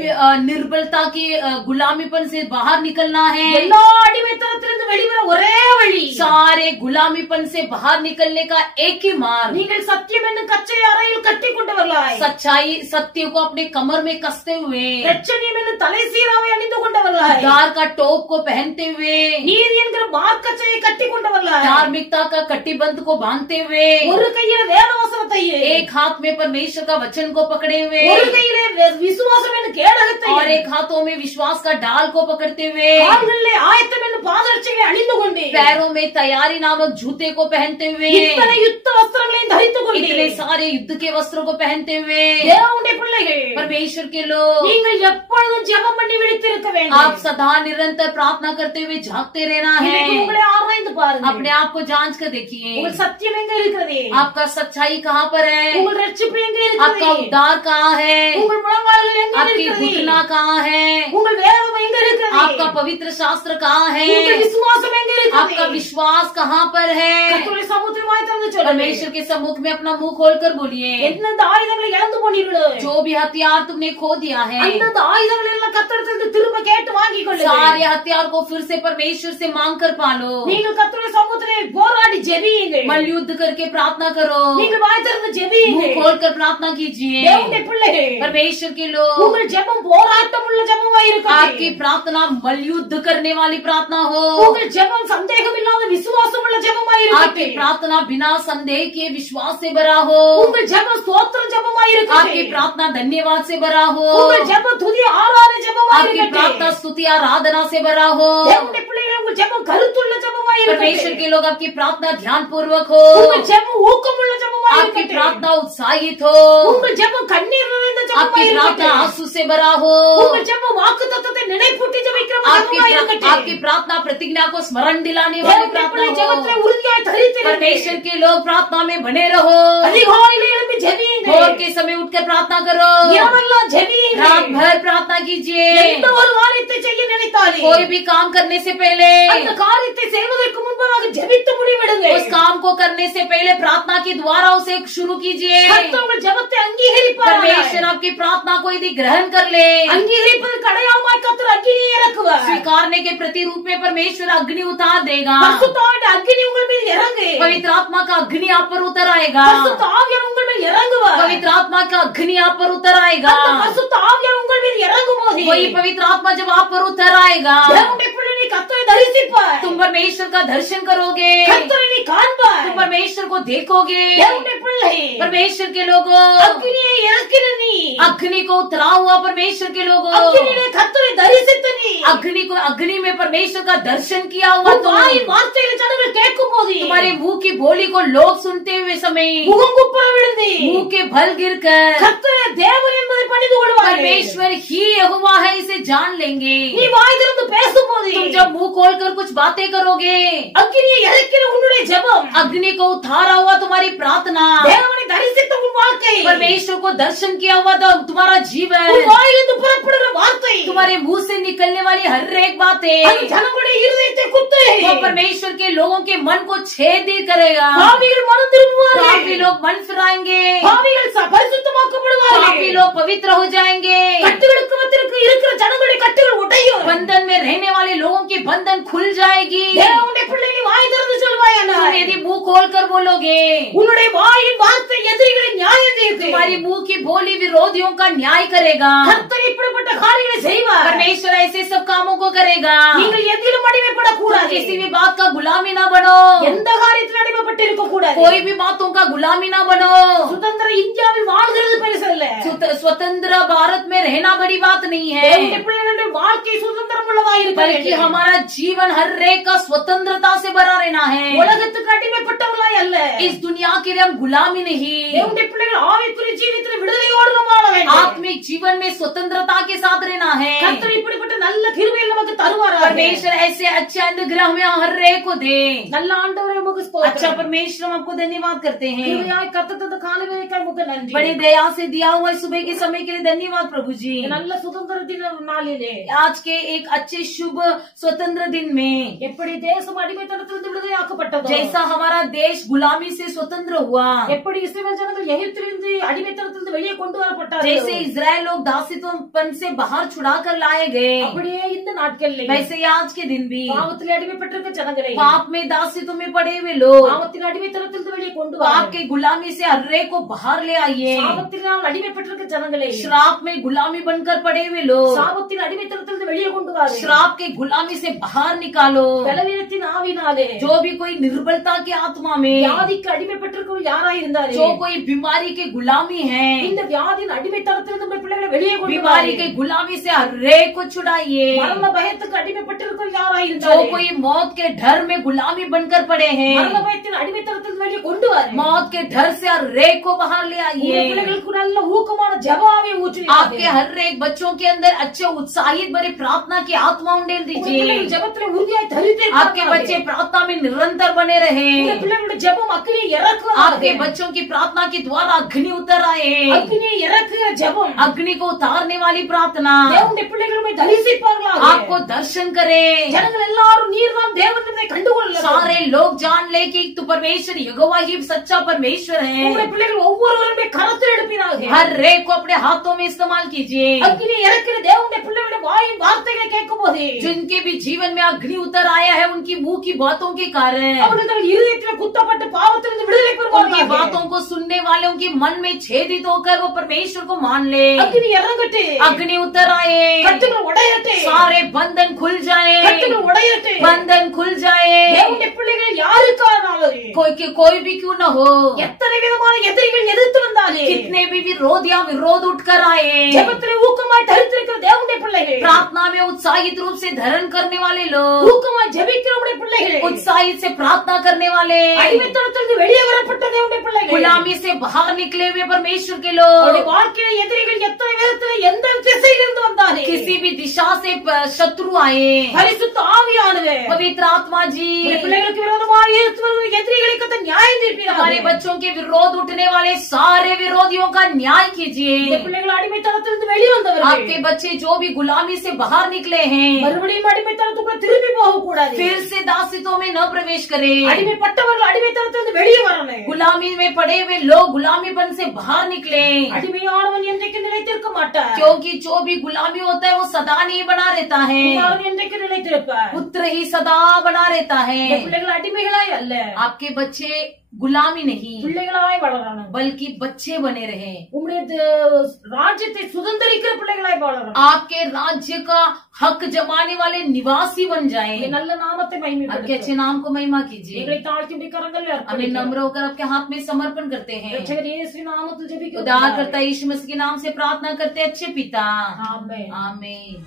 निर्बलता के गुलामीपन से बाहर निकलना है. எல்லா अடிமைத்தனத்திலிருந்து வெளிவர ஒரே வழி, सारे गुलामीपन से बाहर निकलने का एक ही मार्ग, நீங்கள் சத்தியம் என்னும் கச்சை அறையில் கட்டி கொண்டவர்களாய், सच्चाई सत्य को अपने कमर में कसते हुए, இரட்சணியம் என்னும் தலை சீராவை அணிந்து கொண்டவர்களாய், उद्धार का टोप को पहनते हुए, நீதி என்கிற மார்க்கச்சையை கட்டி கொண்டவர்களாய், धार्मिकता का कटिबंध को बांधते हुए, ஒரு கையில வேதவசனத்தையே, एक हाथ में परमेश्वर का वचन को पकड़े हुए, ஒரு கையிலே விசுவாசம் என்னும் கேடகத்தையே, और एक हाथों में विश्वास का डाल को पकड़ते हुए, கால்களிலே ஆயத்தம் என்னும் பாதரட்சையை அணிந்து கொண்டு, पैरों में तैयारी नामक जूते को पहनते हुए, இத்தனை யுத்த வஸ்திரங்களையும் தரித்துக் கொண்டு, इतने सारे युद्ध के वस्त्रों को पहनते हुए, தேவனுடைய பிள்ளைகள், परमेश्वर के लोग, நீங்கள் எப்பொழுதும் ஜெபம் பண்ணி விழித்திருக்க வேண்டும். आप सदा निरंतर प्रार्थना करते हुए झांकते रहना இன்னைக்கு है. உங்களை ஆராய்ந்து பாருங்க. अपने आप को जांच कर देखिए, உங்கள் சத்தியம் எங்க இருக்கிறது? आपका सच्चाई कहाँ पर है, உங்கள் ரட்சிப்பு எங்க आपका இருக்கிறது? उद्धार कहाँ है, உங்கள் முழங்கால்கள் எங்க आपकी இருக்கிறது? घुटना कहाँ है, உங்கள் வேதம் எங்க இருக்கிறது? आपका पवित्र शास्त्र कहाँ है, உங்கள் விசுவாசம் எங்க आपका இருக்கிறது? विश्वास कहाँ पर है. கர்த்தருடைய சமூகத்தில் வாய் திறந்து சொல்லுங்க. परमेश्वर के सम्मुख में अपना मुंह खोलकर बोलिए, எந்தெந்த ஆயுதங்களை இழந்து போனீர்களோ, जो भी हथियार तुमने खो दिया है, அந்தந்த ஆயுதங்களை எல்லாம் கர்த்தரிடத்திலிருந்து திரும்ப கேட்டு வாங்கிக் கொள்ளுங்கள். सारे हथियार को फिर से परमेश्वर से मांग कर पालो. நீங்கள் கர்த்தருடைய சமூகத்திலே போராடி ஜெபியுங்கள். मल्लयुद्ध करके प्रार्थना करो, நீங்கள் வாய் திறந்து ஜெபியுங்கள். मुंह खोलकर प्रार्थना कीजिए। தேவனுடைய பிள்ளைகள், परमेश्वर के लोग, உங்கள் ஜெபம் போராட்டம் உள்ள ஜெபமாய் இருக்கட்டும். आपकी प्रार्थना मल्लयुद्ध करने वाली प्रार्थना हो। உங்கள் ஜெபம் சந்தேகம் இல்லாத விசுவாசம் உள்ள ஜெபமாய் आपकी இருக்கட்டும். प्रार्थना बिना संदेह के विश्वास से भरा हो। உங்கள் ஜெபம் ஸ்தோத்திர ஜெபமாய் आपकी இருக்கட்டும். प्रार्थना धन्यवाद से भरा हो। உங்கள் ஜெபம் துதி ஆராதனை ஜெபமாய் आपकी प्रार्थना இருக்கட்டும். स्तुति आराधना से भरा हो। தேவனுடைய பிள்ளைகள், உங்கள் ஜெபம் கருத்துள்ள ஜெபமாய் परमेश्वर இருக்கட்டும். के लोग, आपकी प्रार्थना ध्यान पूर्वक हो। உங்கள் ஜெபம் ஊக்கமுள்ள ஜெபமாய் आपकी இருக்கட்டும். प्रार्थना उत्साहित हो। உங்கள் ஜெபம் கண்ணீர் நிறைந்த आपकी ஜெபமாய் प्रार्थना இருக்கட்டும். आंसू से भरा हो। உங்கள் ஜெபம் வாக்குத்தத்தத்தை நினைப்பூட்டி ஜெபிக்கிற ஜெபமாய் இருக்கட்டும். आपकी प्रार्थना प्रतिज्ञा को स्मरण दिलाने वाली தேவனுடைய प्रार्थना பிள்ளை हो। ஜெபத்திலே உறுதியாய் தரித்திருங்கள். परमेश्वर के लोग प्रार्थना में बने रहो। அதிகாலையிலே எழும்பி ஜெபியுங்கள். भोर के समय उठकर प्रार्थना करो। இரவெல்லாம் ஜெபியுங்கள். रात भर प्रार्थना कीजिए। எந்த ஒரு காரியத்தை செய்ய நினைத்தாலே कोई भी काम करने से पहले, அந்த காரியத்தை செய்வதற்கு முன்பாக ஜெபித்து முடிவெடுங்கள். उस काम को करने से पहले प्रार्थना के द्वारा उसे शुरू कीजिए। கர்த்தர் உங்கள் ஜெபத்தை அங்கீகரிப்பார். परमेश्वर आपकी प्रार्थना को यदि ग्रहण कर ले, அங்கீகரிப்பதற்கு அடையாளமாய் கர்த்தர் அக்கினியை இறக்குவார். स्वीकारने के प्रतिरूप में परमेश्वर अग्नि उतार देगा। பரிசுத்த ஆவியின் அக்கினி உங்கள் மீது இறங்கு. पवित्र आत्मा का अग्नि आप पर उतर आएगा। பரிசுத்த ஆவியார் உங்கள் மீது இறங்குவார். पवित्र आत्मा का अग्नि आप पर उतर आएगा। அந்த பரிசுத்த ஆவியார் உங்கள் மீது இறங்கும் போது वही पवित्र आत्मा जब आप पर उतर आएगा, தேவனுடைய பிள்ளை நீ கர்த்தரை தரிசிப்பாய். तुम परमेश्वर का दर्शन करोगे, கர்த்தரை நீ காண்பாய். तुम परमेश्वर को देखोगे। தேவனுடைய பிள்ளை परमेश्वर के लोगों, அக்கினியை இறக்கிற நீ, अग्नि को उतरा हुआ परमेश्वर के लोगों, அக்கினியிலே கர்த்தரை தரிசித்த நீ, अग्नि में परमेश्वर का दर्शन किया हुआ உன் तुम, வாயின் வார்த்தைகளை ஜனங்கள் கேட்கும் போது तुम्हारे मुंह की बोली को लोग सुनते हुए समय முகங்குப்புற விழுந்து मुंह के भल गिर कर கர்த்தரே தேவன் என்பதை பணிந்து கொள்வார்கள். परमेश्वर ही यहोवा है इसे जान लेंगे। நீ வாய் திறந்து பேசும்போது तुम जब मुंह खोलकर कुछ बातें करोगे, அக்கினியை இறக்கிற உன்னுடைய ஜெபம், अग्नि को उतारा हुआ तुम्हारी प्रार्थना, தேவனை தரிசித்த உன் வாழ்க்கை, परमेश्वर को दर्शन किया हुआ तो तुम्हारा जीवन, உன் வாயிலிருந்து புறப்படுகிற வார்த்தை, तुम्हारे मुंह से निकलने वाली हर एक बातें, அது ஜனங்களுடைய இருதயத்தை குத்து. वो परमेश्वर के लोगों के मन को छेद करेगा। பாவிகள் மனம் திரும்புவார்கள். पापी लोग मन फिराएंगे, பாவிகள் பரிசுத்தமாக்கப்படுவார்கள். पापी लोग पवित्र हो जाएंगे, கட்டுகளுக்கு மத்தியில் இருக்கிற ஜனங்களுடைய கட்டுகள் உடையும். बंधन में रहने वाले लोगों की बंधन खुल जाएगी। தேவனுடைய பிள்ளை நீ வாய் திறந்து சொல்வாயானால் तुम यदि मुंह खोल कर बोलोगे, உன்னுடைய வாயின் வார்த்தை எதிரிகளை நியாயம் தீர்க்கும். तुम्हारी मुंह की बोली विरोधियों का न्याय करेगा। கர்த்தர் இப்படிப்பட்ட காரியங்களை செய்வார். परमेश्वर ऐसे सब कामों को करेगा। நீங்கள் எதிலும் அடிமைப்படக்கூடாது. किसी भी बात का गुलामी ना बनो, எந்த காரியத்தில் அடிமைப்பட்டு இருக்க கூடாது. कोई भी बातों का गुलामी ना बनो। சுதந்திர இந்தியாவில் வாழ்கிறது பெருசல்ல. स्वतंत्र भारत में रहना बड़ी बात नहीं है, தேவனுடைய பிள்ளைகளுடைய வாழ்க்கை சுதந்திரம் உள்ளதாய் இருக்க बल्कि வேண்டும். हमारा जीवन हर एक का स्वतंत्रता से भरा रहना है। உலகத்துக்கு அடிமைப்பட்டவர்களாய் அல்ல. इस दुनिया के लिए हम गुलामी नहीं, தேவனுடைய பிள்ளைகள் ஆவிக்குரிய ஜீவிதத்தில் விடுதலையோடு நாம் வாழ வேண்டும். आत्मिक जीवन में स्वतंत्रता के साथ रहना है। கர்த்தர் இப்படிப்பட்ட நல்ல கிருபையை நமக்கு தருவாராக. परमेश्वर ऐसे अच्छे अनुग्रह में हर एक को दे। நல்ல ஆண்டவரே உமக்கு ஸ்தோத்திரம். अच्छा परमेश्वर, हम आपको धन्यवाद करते हैं। கிருபையாய் கர்த்தர் தந்த காலவேளைக்காய் உமக்கு நன்றி. बड़ी दया से दिया हुआ इस सुबह के समय के लिए धन्यवाद प्रभु जी। நல்ல சுதந்திர தின நாளிலே आज के एक अच्छे शुभ स्वतंत्र दिन में எப்படி தேசம் அடிமைத்தனத்திலிருந்து விடுதலையாக்கப்பட்டதோ, जैसा हमारा देश गुलामी से स्वतंत्र हुआ, எப்படி இஸ்ரவேல் ஜனங்கள் எகிப்திலிருந்து அடிமைத்தனத்திலிருந்து வெளியே கொண்டு வரப்பட்டார்கள், जैसे इजराइल लोग दासित्वपन से बाहर छुड़ा कर लाए गए, அப்படியே இந்த நாட்களில் वैसे ही आज के दिन भी பாவத்தில் அடிமைப்பட்டிருக்க ஜனங்களை पाप में दासित्व में पड़े हुए लोग பாவத்தின் அடிமைத்தனத்திலிருந்து வெளியே கொண்டு पाप வர, के गुलामी से हर एक को बाहर ले आइए। சாபத்தினால் அடிமைப்பட்டிருக்க ஜனங்களை श्राप में गुलामी बनकर पड़े हुए लोग சாபத்தின் அடிமைத்தனத்திலிருந்து வெளியே கொண்டு வர, श्राप के गुलामी से बाहर निकालो। பலவீனத்தின் ஆவினாலே जो भी कोई निर्बलता की आत्मा में, வியாதிக்கு அடிமைப்பட்டிருக்க யாராய் இருந்தாரு, जो कोई बीमारी के गुलामी है, இந்த வியாதியின் அடிமைத்தனத்திலிருந்து உங்கள் பிள்ளைகளை வெளியே கொண்டு बीमारी வர, के गुलामी से हर एक को छुड़ाइए। மரண பயத்துக்கு அடிமைப்பட்டிருக்க யாராய் जो இருந்தாரு, कोई मौत के डर में गुलामी बनकर पड़े மரண हैं, பயத்தின் அடிமைத்தனத்திலிருந்து வெளியே கொண்டு வர, मौत के डर से हर एक को बाहर ले உங்கள் आइए। பிள்ளைகளுக்கு நல்ல ஊக்கமான ஜெபாவை ஊற்றுவீராக. आपके हर एक बच्चों के अंदर अच्छे उत्साहित भरे प्रार्थना की आत्मा उंडेल உங்கள் दीजिए। பிள்ளைகள் ஜெபத்திலே உறுதியாய் தரித்தே आपके बच्चे प्रार्थना में निरंतर बने रहे, உங்கள் பிள்ளைகளுடைய ஜெபம் அக்னி இறக்குவதாக आपके बच्चों की प्रार्थना के द्वारा अग्नि उतर आए, அக்னி இறக்குகிற ஜெபம் अग्नि को उतारने वाली प्रार्थना தேவனுடைய பிள்ளைகளுமே தரிசிப்பார்களாக आपको दर्शन करे, ஜனங்கள் எல்லாரும் நீர்தான் தேவன் என்பதை கண்டுகொள்ள सारे लोग जान ले कि तू परमेश्वर यहोवा ही सच्चा परमेश्वर है। உங்களுடைய பிள்ளைகள் ஒவ்வொருவருமே கரத்தில் எடுப்பினாக हर एक को अपने हाथों में इस्तेमाल कीजिए। அக்னி இறக்கிற தேவனுடைய பிள்ளைகளுடைய வாயின் வார்த்தைகளை கேட்கும் போது जिनके भी जीवन में अग्नि उतर आया है उनकी मुंह की बातों के कारण, அவர்கள் தங்கள் இருதயத்தில் குத்தப்பட்டு பாவத்திலிருந்து விடுதலை उनकी பெறுவார்கள்। बातों को सुनने वालों के मन में छेदित होकर वो परमेश्वर को मान ले। அக்னி இறங்கட்டு, अग्नि उतर आए, கட்டுகள் உடையட்டு, सारे बंधन खुल जाए, கட்டுகள் உடையட்டு। बंधन खुल जाए। தேவனுடைய பிள்ளைகள் யாருக்கானாலும் कोई भी क्यों न हो, எத்தனை விதமான எதிரிகள் எதிர்த்து வந்தாலே कितने भी विरोध या विरोध उठकर आए, ஜெபத்திலே ஊக்கமாய் தரித்திருக்கிற தேவனுடைய பிள்ளைகள், प्रार्थना में उत्साहित रूप से धरण करने वाले लोग, ஊக்கமாய் ஜெபிக்கிறவருடைய பிள்ளைகள், उत्साहित से प्रार्थना करने वाले, அடிமைத்தனத்திலிருந்து வெளியே வரப்பட்ட தேவனுடைய பிள்ளைகள், गुलामी से बाहर निकले हुए परमेश्वर के लोग, அவருடைய வாழ்க்கையில எதிரிகள் எத்தனை விதத்துல எந்த திசையிலிருந்து வந்தாலே किसी भी दिशा से शत्रु आए, பரிசுத்த ஆவியானவர் पवित्र आत्मा जी உங்களுடைய பிள்ளைகளுக்கு விரோதமாக இருக்கிற எதிரிகளை கத்த நியாயம் தீர்ப்பீராக। हमारे बच्चों के विरोध उठने वाले सारे विरोधियों का न्याय இந்த कीजिए। பிள்ளைகள் அடிமைத்தனத்திலிருந்து வெளியே வந்தவர்கள் आपके बच्चे जो भी गुलामी से बाहर निकले हैं மறுபடியும் அடிமைத்தனத்துக்குள்ள திரும்பி போக கூடாது। फिर से दासित्व में न प्रवेश करे। அடிமைப்பட்டவர்கள் அடிமைத்தனத்திலிருந்து வெளியே வரணும்। गुलामी में पड़े हुए लोग गुलामीपन से बाहर निकले, அடிமையானவன் என்றைக்கு நிலைத்திருக்க மாட்டார்। क्योंकि जो भी गुलामी होता है वो सदा नहीं बना रहता है, குமாரன் என்றைக்கு நிலைத்திருப்பார்। पुत्र ही सदा बना रहता இந்த है। பிள்ளைகள் அடிமைகளாய் அல்ல, आपके बच्चे गुलामी नहीं பிள்ளைகளாய் வளரணும்। बल्कि बच्चे बने रहे, உம்முடைய ராஜ்யத்தை சுதந்திரிக்கிற பிள்ளைகளாய் வளரணும்। आपके राज्य का हक जमाने वाले निवासी बन जाए। உம்முடைய நல்ல நாமத்தை आपके மகிமைப்படுத்தும்। अच्छे नाम को महिमा कीजिए। எங்களை தாழ்த்தி உம்முடைய கரங்களில் हमें அர்ப்பணிக்கிறோம்। नम्र होकर आपके हाथ में समर्पण करते हैं। ரட்சகர் இயேசு நாமத்தில் ஜெபிக்கிறோம்। उद्धारकर्ता यीशु मसीह के नाम से प्रार्थना करते हैं, अच्छे पिता, ஆமென்। आमीन।